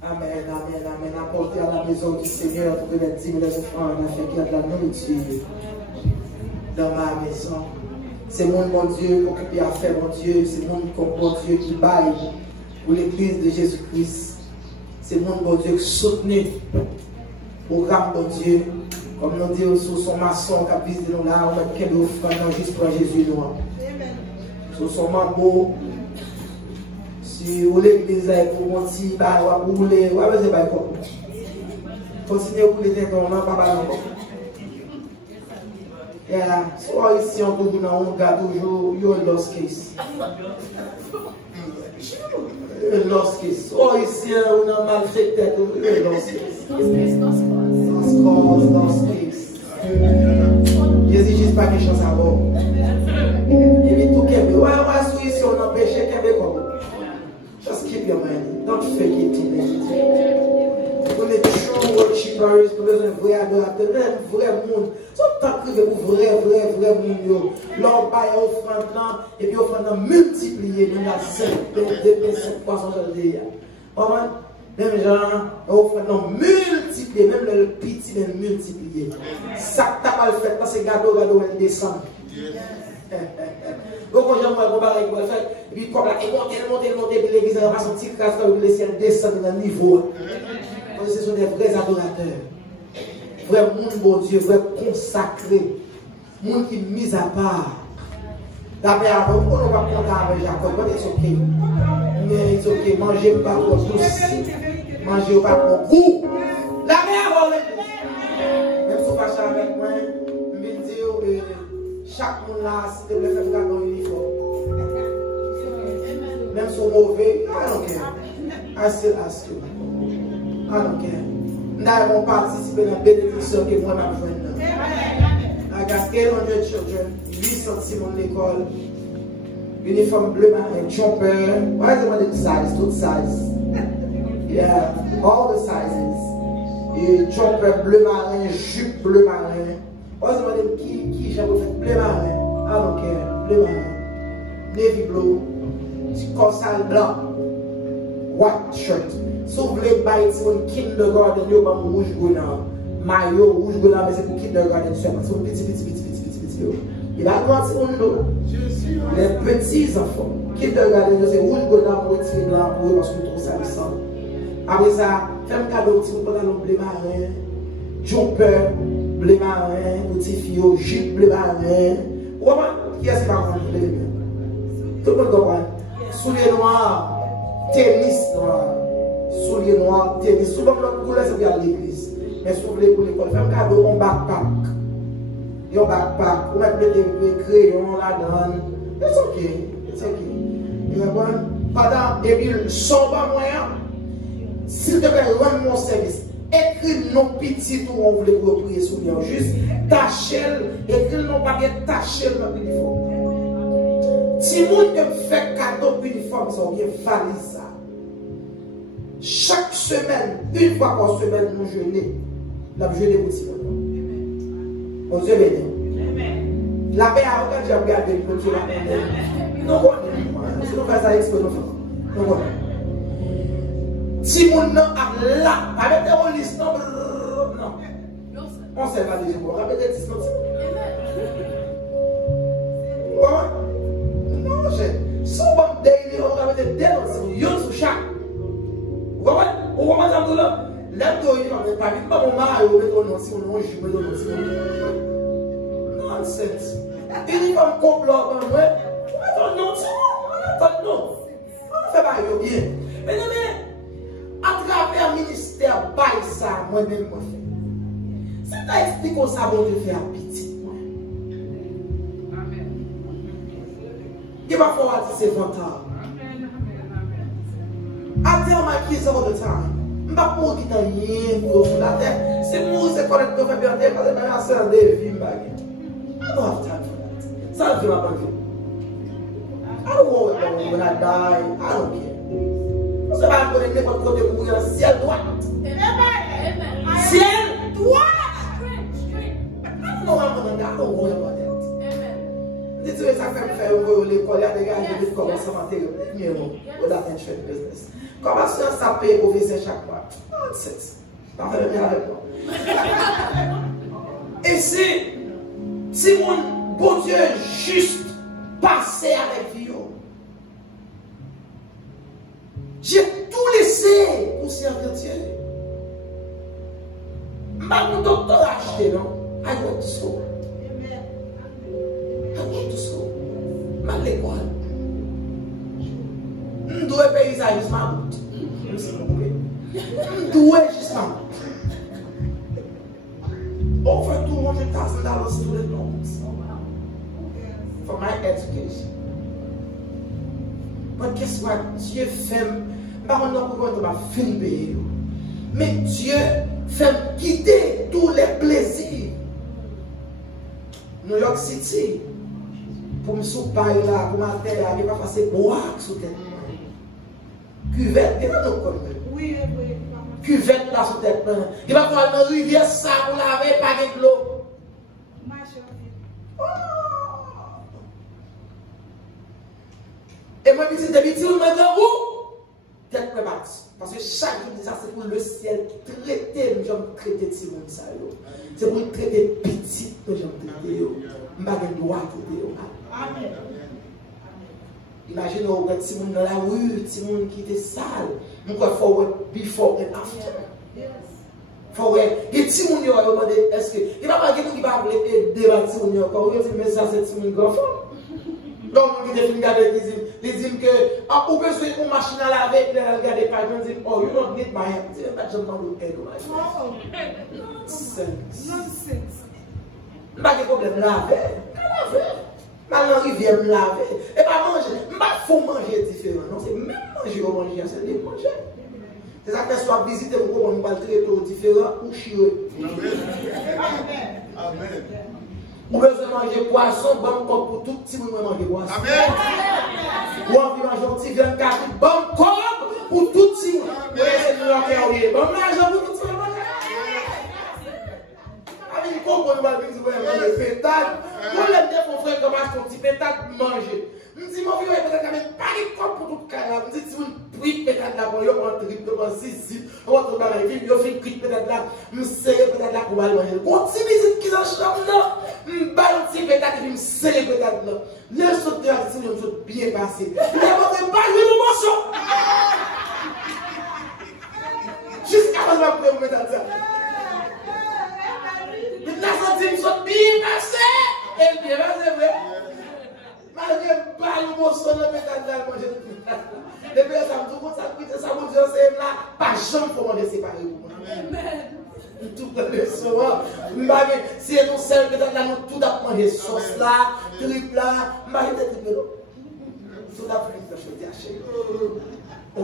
Amen, amen, amen. Apportez à la maison du Seigneur pour les 10 000 offrandes afin qu'il y ait de la nourriture dans ma maison. C'est mon bon Dieu qui occupe à faire, mon Dieu. C'est mon bon Dieu qui baille pour l'église de Jésus-Christ. C'est mon bon Dieu qui soutenu au grand bon Dieu. Comme nous disons sur son maçon qui a visité nous là, on va qu'elle offre juste pour Jésus noir. Sur son mambo, si vous l'église pour mon petit, vous voulez, vous avez pas quoi. Continuez pour les têtes, on n'a pas mal. Soit ici, on trouve dans un gars toujours, you're a lost case. Lost case. Soit ici, on a mal fait tête, you're a lost case. Lost case. Jésus juste pas quelque chose à voir. Et puis tout qu'elle veut. Ouais, soit ici, on a péché, qu'elle veut comme. Just keep your mind. Don't fake it in there. Pour les true worshippers, pour les vrais adorateurs, les vrais monde. Tant que vous vrai monde, l'on va offrande là, et puis offrande multiplier, nous avons 5 poissons de l'hier. Même gens, offrande multiplier, même le petit, même multiplier. Ça t'a pas le fait, parce que gado, elle descend. Donc, j'aime pas comparer avec le fait, et puis comme là, et monter, puis l'église va son petit crasse, vous laissez descendre dans le niveau. Ce sont des vrais adorateurs. Vrai monde, bon Dieu, vrai consacré. Monde qui est mis à part. D'après, on ne va pas compter avec Jacob, c'est ok. Mais c'est ok, mangez pas pour tous. Mangez pas pour goût. La mère, même si vous fâchez avec moi, je vais dire, chaque monde là, s'il te plaît, fait faire un uniforme. Même si vous mauvais, I don't care. I still ask you. I don't care. Nous avons participé dans la bénédiction que moi m'a fait. I got 800 children, 800 Simon l'école, uniforme bleu marin, jumper, why is it the size? Tout size. Yeah, all the sizes. Et jumper bleu marin, jupe bleu marin. Why is it qui j'ai fait bleu marin? I don't care, bleu marin. Navy blue, corsal blanc, white shirt. Si vous voulez bailler un kindergarten, vous avez un rouge grenat. Maillot, rouge grenat, mais c'est pour kindergarten seulement. C'est un petit. Il va grandir au dos. Les petits enfants. Kindergarten, c'est rouge grenat, moitié blanc pour eux parce que tout ça le sent. Après ça, faites un cadeau petit pantalon bleu marin, jumper bleu marin, petit fio, jupe bleu marin. Vous comprenez? Qui est-ce qui va prendre le bleu? Tout le monde comprend. Souliers noirs, tennis noir. Souliers noirs, tennis. Souvent, notre couleur, c'est bien l'église. Mais si vous voulez pour l'école, faites un cadeau, un backpack. Et un backpack, vous mettez des crayons là-dedans. It's okay. It's okay. Pendant, et puis, son bas moyen, s'il te plaît, rends mon service. Écris nos petits tout, on voulait vous prier sur lui. Juste, tachez, écris nos papiers, tachez notre uniforme. Si vous fait cadeau uniforme, ça vient valise ça. Chaque semaine, une fois par semaine, nous jeûnons. La jeûne est aussi. On se bénit. La paix a aucun j'ai regardé le Dieu la paix. Non, si nous faisons ça exprès, nous faisons. Si mon nom a là, avec des listes, non. On ne sait pas déjà pour répéter 10 notes. Non, j'ai. Souvent, daily, on va mettre des notes. Yon sous chaque. Vous comprenez? Vous comprenez ça tout là? Là-dedans, il ne va pas vite. Pas mon mari, on met ton nom, si on joue, on met ton nom. Nonsense. Il va me complot, on met ton nom, on met ton nom. On fait pas bien. Mais à travers le ministère, bail ça, moi-même, moi fait. C'est à expliquer qu'on ça va te faire petit. Amen. Il va falloir dire c'est vantard. I tell my kids all the time, je ne vais pas pour qui t'en rien pour la terre. C'est moi, c'est correct de faire bien terre, parce que je vais faire des vies. I don't have time for that. Ça ne fait pas vie. I don't want to when I die. I don't care. C'est pas que n'importe côté pour y aller ciel droit. Ciel droit. I don't know what I'm going to do. I don't worry about that. Dites-moi ça fait me faire les l'école, il y a des gars qui commencent à m'enterrer. Ou that insurance business. Comment ça paye au professeur chaque mois? Nonsense. Pas faire bien avec moi. Et si mon bon Dieu juste passé avec vous, j'ai tout laissé pour servir Dieu. Mon docteur a acheté, non? I went to school. I went to school. À l'école. Je dois payer ça juste ma route. Je dois juste ma route. Over $200,000 student loans for my education. But guess what? Dieu fait, par contre, on va finir payer. Mais Dieu fait quitter tous les plaisirs. New York City, pour me soupailler là, pour ma terre, il va passer boire sous tête. Cuvette, il va nous connaître. Oui, oui. Cuvette là sous tête. Il va prendre une rivière ça pour laver, pas de l'eau. Et moi, je dis, depuis tout le monde dans vous, tête préparée. Parce que chaque jour, ça, c'est pour le ciel traiter, nous allons traiter de ce monde. C'est pour traiter petit, nous allons traiter. Nous n'avons pas le droit de traiter. Amen. Imaginez, vous êtes si monde dans la rue, si monde qui était sale. Nous avons forward before and after. Forward. Et si monde a demandé, est-ce que. Il n'y a pas quelqu'un qui va aider les si monde encore. Vous dites, mais ça, c'est si monde grave. Donc, on dit les dit que, ah, vous avez besoin d'une machine à laver, puis elle regarde pas, on dit, oh, you don't need my hand. Je ne vais pas vous aider. Nonsense. Pas de problème, laver. Maintenant, il vient me laver. Et pas manger. Je ne faut manger différent. Non, c'est même manger au manger, c'est des manger. C'est ça que soit visiter, vous pouvez traiter différent ou chier. Amen. Amen. Vous pouvez manger poisson, bon corps pour tout petit monde manger poisson. Amen. Ou envie manger un petit viande café, bon corps pour tout petit monde. Bon manger pour tout petit monde. Avec une coupe, on va manger pétale. Pour les deux, mon frère commence son petit pétale pour manger. Je me dis, mon vieux, peut-être quand même pas une coupe pour tout canard. Je me dis, si vous prenez pétale là, on va rentrer, on va six, on va tomber dans la ville, on fait une cuite pétale là, je me serre pétale là pour aller manger. Continue visite qui dans la chambre là, je me balle un petit pétale et je me serre pétale là. Le saut de la vie, je me bien passé. Je ne vais pas lui le morceau. Jusqu'à ce que je me mette à ça. La santé me sont bien passé. Et bien passé, vrai. Malgré pas le mot son nom, mais dans le manger tout. Depuis ça, tout le monde s'appuie, ça vous dit, c'est là, pas jamais pour me séparer. Amen. Tout le soir, si nous sommes peut-être là, nous tout à manger sauce là, triple là, manger des triples là. Tout à fait, je dis à chérie. Oh,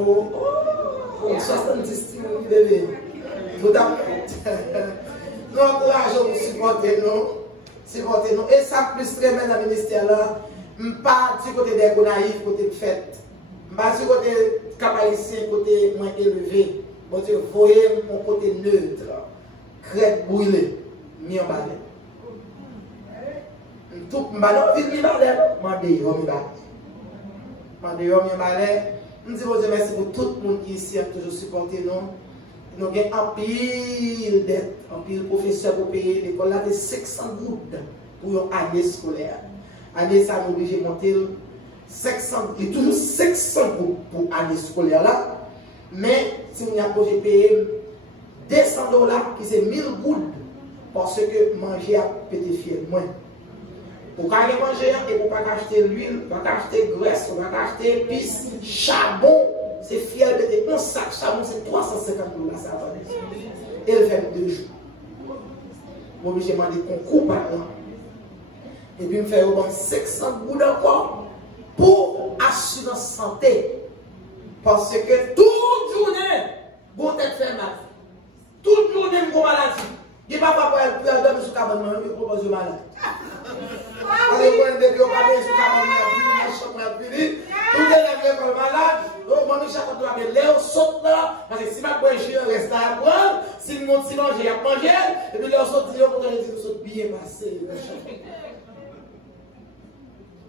70 bébé. Tout à fait. Nous encourageons nous supporter nous. Et ça, plus très bien dans le ministère là, je ne suis pas du côté des naïfs, côté de fête. Je ne suis pas du côté capaïcien, côté moins élevé. Bon Dieu, voyez mon côté neutre. Crête brûlée, mis en balai. Tout le monde vit mi balai, je dis mi balai. Je dis, bon Dieu, merci pour tout le monde qui ici a toujours supporté nous. Nous avons un pile d'aide, un pile professeur pour payer l'école là de 500 gouttes pour une année scolaire. Année ça nous obligé de monter 500, il y a toujours 500 gouttes pour l'année scolaire là. Mais si on a projet payer $200 qui c'est 1000 gouttes parce que manger a pété fier moins. Pour pas manger et pour pas acheter l'huile, pour pas acheter graisse, pour pas acheter épices, charbon. C'est fier de un sac charbon, c'est $350 ça va. Et elle fait 2 jours. Je vais demander concours par an. Et puis, je vais faire 500 gouttes encore pour assurance santé. Parce que toute journée, vous êtes fait mal. Toute journée, vous avez maladie. Il n'y a pas pour elle dormir sur le cabane, il propose une maladie. Allez, vous avez des cabane sur le cabane, tout le monde malade. Je chaque fois que Léo saute là, parce que si ma poêle reste à prendre, si le monde s'y mange, il y a mangé, et puis Léo saute, il y saute bien passé.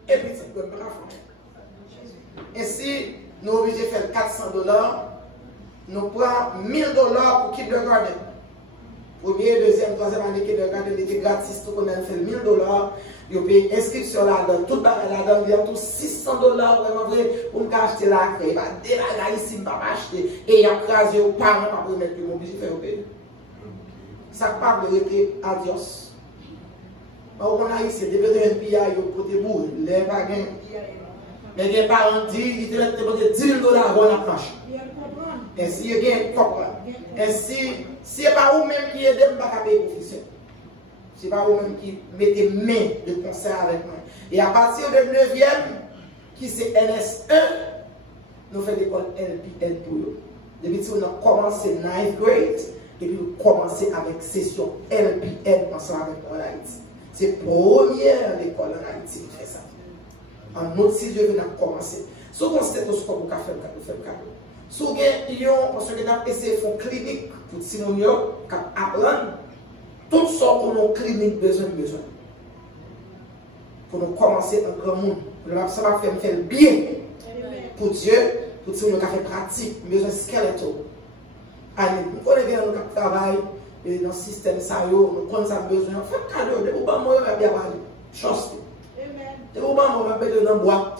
Et puis c'est comme bravo. Ainsi, nous sommes obligés de faire $400. Nous prenons $1000 pour kindergarten. Premier, deuxième, troisième année kindergarten était gratis. Tout le monde fait $1000. Vous payez inscription là-dedans. Tout là-dedans, il y a tous $600 vraiment vrai pour me acheter la crème. Il va délaguer ici, il va m'acheter. Et il y a crasé aux parents pour remettre le mot. Je fais payer. Ça parle de l'été, adios. On a ici, des besoins de PIA, pour te bourrer. Les bagages. Mais les parents disent, ils te mettent $10 avant la marche. Ainsi, il y a un comprendre. Ainsi, si ce n'est pas vous-même qui aidez, je ne vais pas payer professeur. Ce n'est pas vous-même qui mettez main de concert avec moi. Et à partir de 9e, qui c'est NS1, nous faisons l'école LPL pour eux. Depuis que nous avons commencé 9th grade, et puis nous commençons avec session LPL ensemble avec en Haïti. C'est la première école en Haïti qui fait ça. En autre si Dieu vient commencer. Si vous avez un stéthoscope, vous faites le cadeau. Si vous avez parce que vous essayé de faire une clinique pour si nous apprendre tout ce que nos cliniques besoin. Pour nous commencer un grand monde. Ça va faire bien pour Dieu, pour si nous faire pratique, besoin de squelette. Nous connaissons bien notre travail dans le système, nous connaissons besoin. Faites cadeau, de vous moi je vais bien parler. Trust me. De vous moi je vais mettre dans la boîte.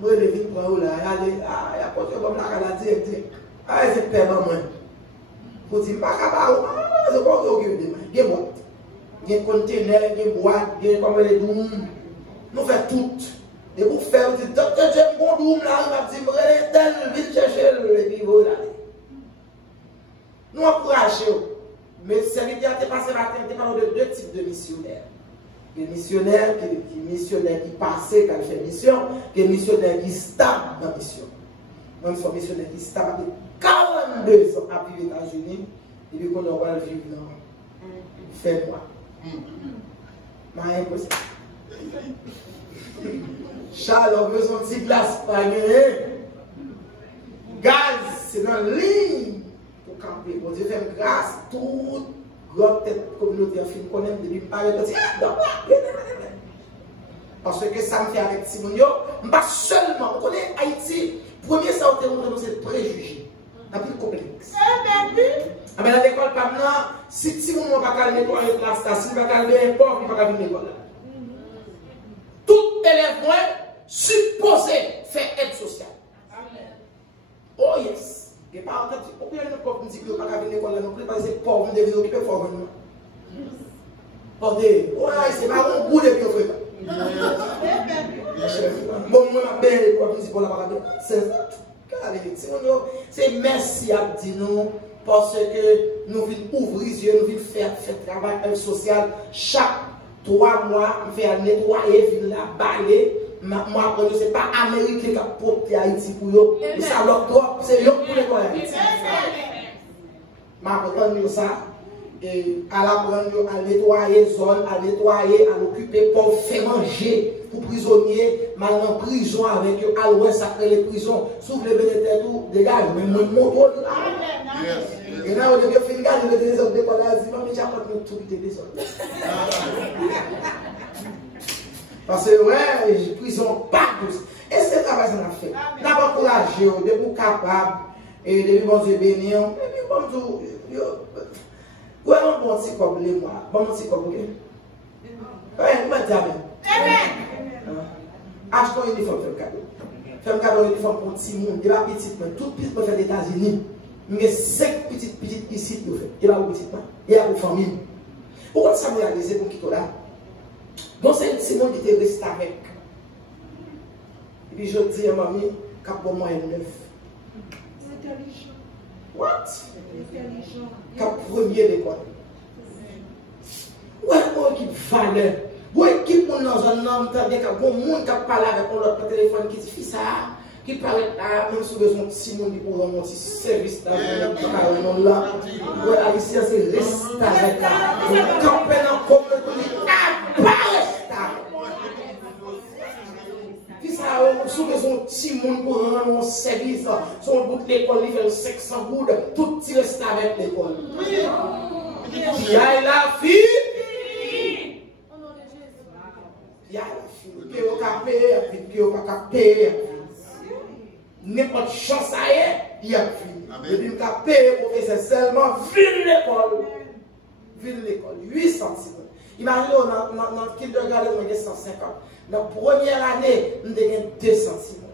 Moi je vais prendre là, allez, il y a pas de problème là, la directrice. Ah, c'est père maman. Pour dire, pas capable, c'est pas ok de moi. Il y a boîte. Il y a conteneur, il y a boîte, il y a comme les doumes. Nous faisons tout. Et vous faites, vous dites, docteur, j'ai un bon doum là, il m'a dit, tel, vite chercher le pivot là. Nous encourageons. Mais le serviteur a passé matin, il parle de deux types de missionnaires. Il y a des missionnaires qui passent quand ils font mission, il y a des missionnaires qui stable dans la mission. Moi, je suis missionnaire qui stable depuis 42 ans à vivre aux États-Unis, et puis qu'on va vivre dans fait moi. Mais impossible. Charles, on veut son petit glace pas gagner. Gaz, c'est dans la ligne. Camper. Bon Dieu fait grâce, toute grande tête communauté en film connaît depuis parler de parce que ça me fait avec Simon, pas seulement, on connaît Haïti, premier ça on te c'est préjugé, la plus complexe. Mais dans l'école, par exemple, si Simon ne va pas nettoyer la classe, s'il va pas calmer un port, il ne va pas venir l'école. Tout élève supposé faire aide sociale. Oh yes. Et par exemple, pourquoi les pauvres disent que ne pas venir à l'école non plus parce que les pauvres devaient occuper les pauvres. C'est pas un bout de vie. Bon, moi, je vais c'est merci à nous parce que nous voulons ouvrir les yeux, nous voulons faire travail social chaque 3 mois, faire nettoyer, la balayer. Moi, ce n'est pas Américain qui a porté Haïti pour eux. C'est eux pour les Haïti. Je ça. Et à la prendre, à nettoyer les zones, à nettoyer, à l'occuper pour faire manger pour prisonniers, mal en prison avec eux, à l'ouest après les prisons. Souffle les bénétères, tout, dégage, mais mon moto là. Et là, on devait finir les autres décollés, mais j'ai tout des autres. Parce que, ouais, prison pas tous. Et c'est ça que ça a fait. N'a pas encouragé, de vous capable, et de bon Dieu bénir, et puis comme tout, ouais, on bon petit comme les mois, bon petit comme les ouais, moi, diable. Achetons un uniforme, fais cadeau. Fais un cadeau, uniforme pour petit monde, il va petit, mais tout petit pour faire des États-Unis. Il y a 5 petites ici, il va au petit, il y a une famille. Pourquoi ça m'a réalisé pour quitter là? Donc c'est Simon qui était resté avec. Et puis je dis à mamie, cap pour moi est neuf. What? Cap premier l'école. Ouais, pour équipe valeur. Pour équipe dans un homme, t'as-à-dire qu'il y a un monde qui parle avec l'autre téléphone qui dit ça, qui parle là, même si besoin de Simon qui pour un petit service là, qui parle là. Ouais, Alicia c'est resté avec là. Donc quand on est en communauté, si vous avez un petit monde pour rendre un service, si on bout de l'école, il fait 500 gouttes, tout le reste avec l'école. Il y a la fille. Il y a la fille. Il y a la fille. n'importe chance à il y a fini. Et puis, je paye le professeur seulement, ville l'école. Ville l'école, 8 centimes. Imaginez, dans le kindergarten, on a 150. Dans la première année, on a 2 centimes.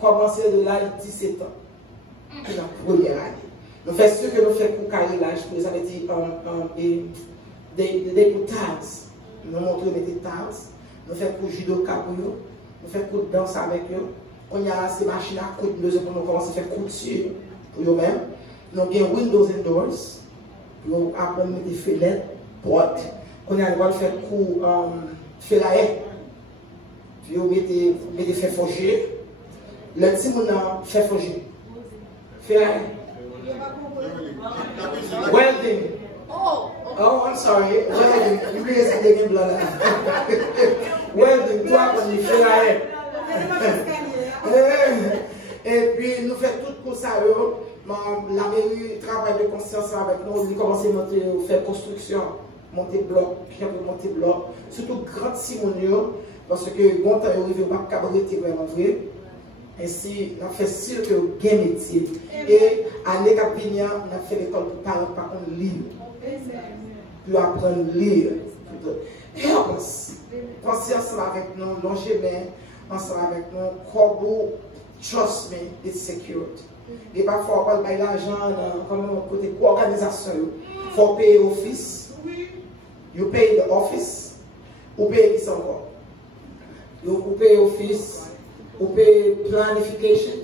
Commencer de l'âge de 17 ans. Dans la première année. Nous faisons ce que nous faisons pour carrelage, nous avons dit des tags. Nous montrons des tags. Nous faisons pour judoka pour eux. Nous faisons pour danse avec eux. On a ces machines à coudre pour nous commencer à faire couture pour eux-mêmes. Nous avons windows and doors. Nous apprenons à mettre des fenêtres, portes. On a le droit de faire pour ferraille. Puis on met des fer forgé. Le petit monde a fait forger. Ferraille. Welding. Oh, I'm sorry. Welding. You really said they blah. Welding. Toi, on y fait et puis, nous faisons tout pour ça. La mairie travaille de conscience avec nous. Nous commençons à faire construction, monter bloc, monter bloc. Surtout grand Simonio, parce que quand on est arrivé au cabaret, vraiment vrai. Ainsi, on a fait sûr que vous avez un métier. Et à l'Écapignan, on a fait l'école pour parler par contre lire. Pour apprendre à lire. Help us. Pensez ensemble avec nous, longez-moi ensemble avec nous. Kobo, trust me, it's secured. Et parfois, on parle de l'argent comme côté organisation. Il faut payer l'office. You pay the office. Ou payer qui encore. You pay l'office. Ou paye planification,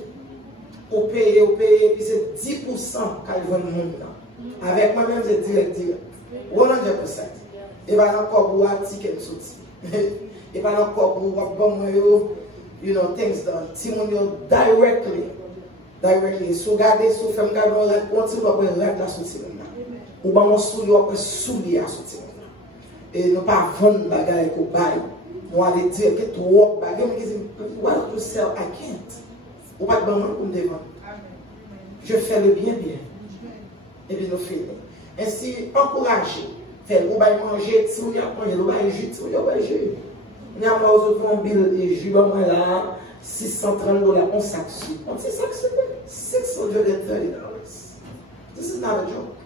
ou paye, puis c'est 10% qu'elle vend le monde. Avec moi-même, c'est direct. 100%. Et pas encore pour un ticket de sortie. Et pas encore pour bon, you know, things done. Si on directly. Si vous regardez, si vous faites un regard, on va voir la sortie. Ou bien on soulier, on peut soulier la sortie. Et ne pas vendre des bagages pour bail. On va dire que tu walk back. What to sell, I can't. Ou pas de bon pour me devant. Je fais le bien. Et puis nous faisons. Ainsi, encourager. Faire ou bien manger, si vous avez mangé, vous avez jus, si vous avez jus. Nous avons un bill et jus, là, $630, on s'accuse. On dit $630. This is not a joke.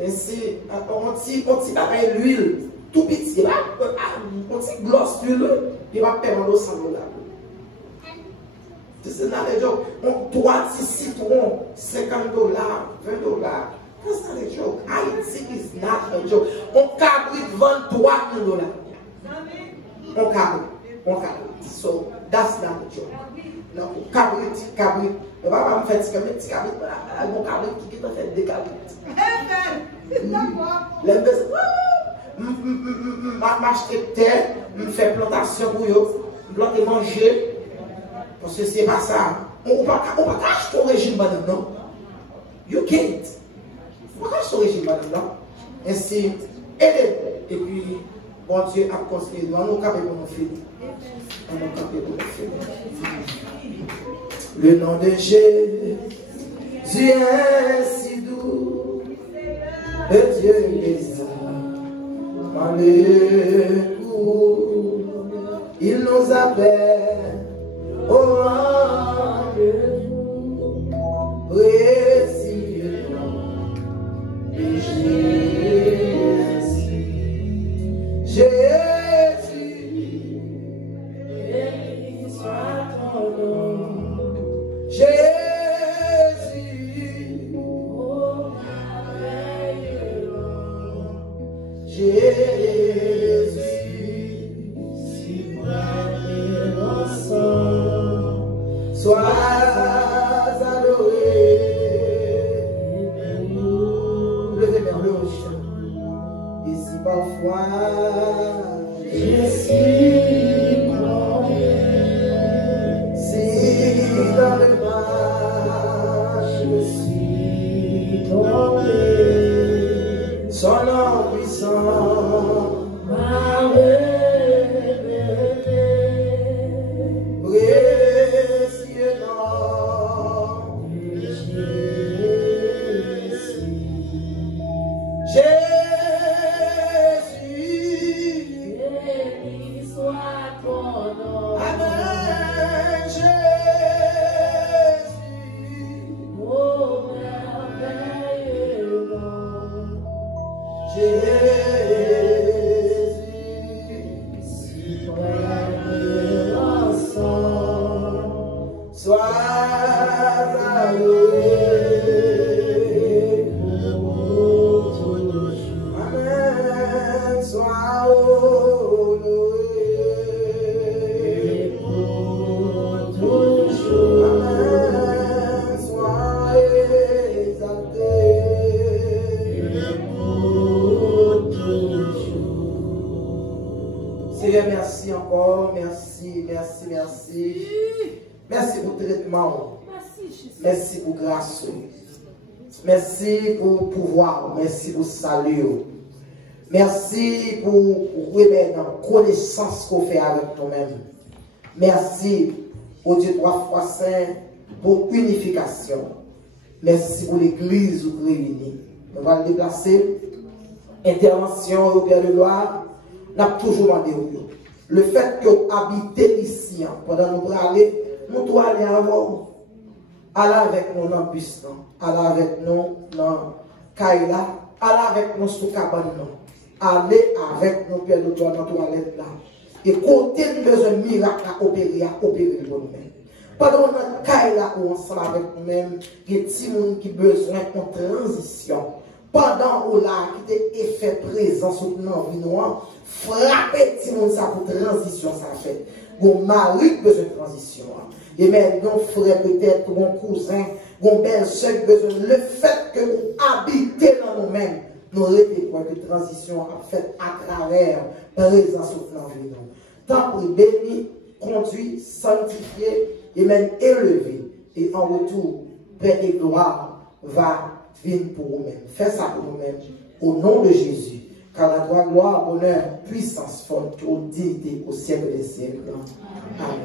Ainsi, on dit l'huile. Tout petit, là, on dit gloss d'huile, il va payer $100. C'est not a joke. On 3 citrons, $50, $20. That's not a joke. IT is not a joke. On cabrit $23,000. On cabrit. So, that's not a joke. Non, cabrit. Le papa me fait petit cabrit. Mon cabrit qui fait des cabrits. M'acheter terre, me faire plantation pour eux, planter manger. Parce que c'est pas ça. On ne peut pas acheter ton régime madame, non? You can't. On ne peut pas acheter ton régime madame, non? Ainsi, aidez. Et puis, bon Dieu a construit. Nous avons capé pour nous finir. Le nom de Jésus est si doux. Le Dieu est Alléluia, il nous appelle au rendez-vous, précieux de Jésus. Jésus, béni soit ton nom. Jésus, oh merveilleux nom. Jésus, si près et ensemble, sois adoré. Levez vers le chant. Et si parfois je suis tombé, si dans le mal je suis tombé, son nom puissant m'a révélé, précieux nom de Jésus. Jésus, béni soit ton nom. Amen. Jésus. Sois loué. Amen. Sois loué. Amen. Sois exalté. Seigneur, merci encore. Merci. Merci pour le traitement. Merci pour grâce. Merci pour pouvoir. Merci pour salut. Merci pour remettre en connaissance qu'on fait avec nous-mêmes. Merci, au Dieu trois fois saint, pour unification. Merci pour l'église réunie. On va le déplacer. Intervention au Père de gloire. On a toujours demandé. Le fait que vous habitez ici, pendant nous aller, nous devons aller avant. Aller avec nous dans le bus, aller avec nous dans Kaila, aller avec nous sous cabane, aller avec nous, Père de gloire, dans la toilette là. Et côté nous besoin de miracle à opérer pour nous-mêmes. Pendant notre Kaila ou ensemble avec nous-mêmes, il y a des gens qui ont besoin de transition. Pendant où là, qui était effet présent sur notre vie noire, frapper tout le monde ça pour transition, ça fait. Mon mari besoin de transition. Et même mon frère peut-être, mon cousin, mon belle-sœur besoin. Le fait que nous habitons dans nous-mêmes, nous répétons que la transition a fait à travers présence sur notre vie noire. Tant pour bénir, conduire, sanctifier et même élever. Et en retour, Père et gloire va venir pour nous-mêmes. Fais ça pour nous-mêmes. Au nom de Jésus. Car la gloire, bonheur, puissance, force, dignité au siècle des siècles. Amen.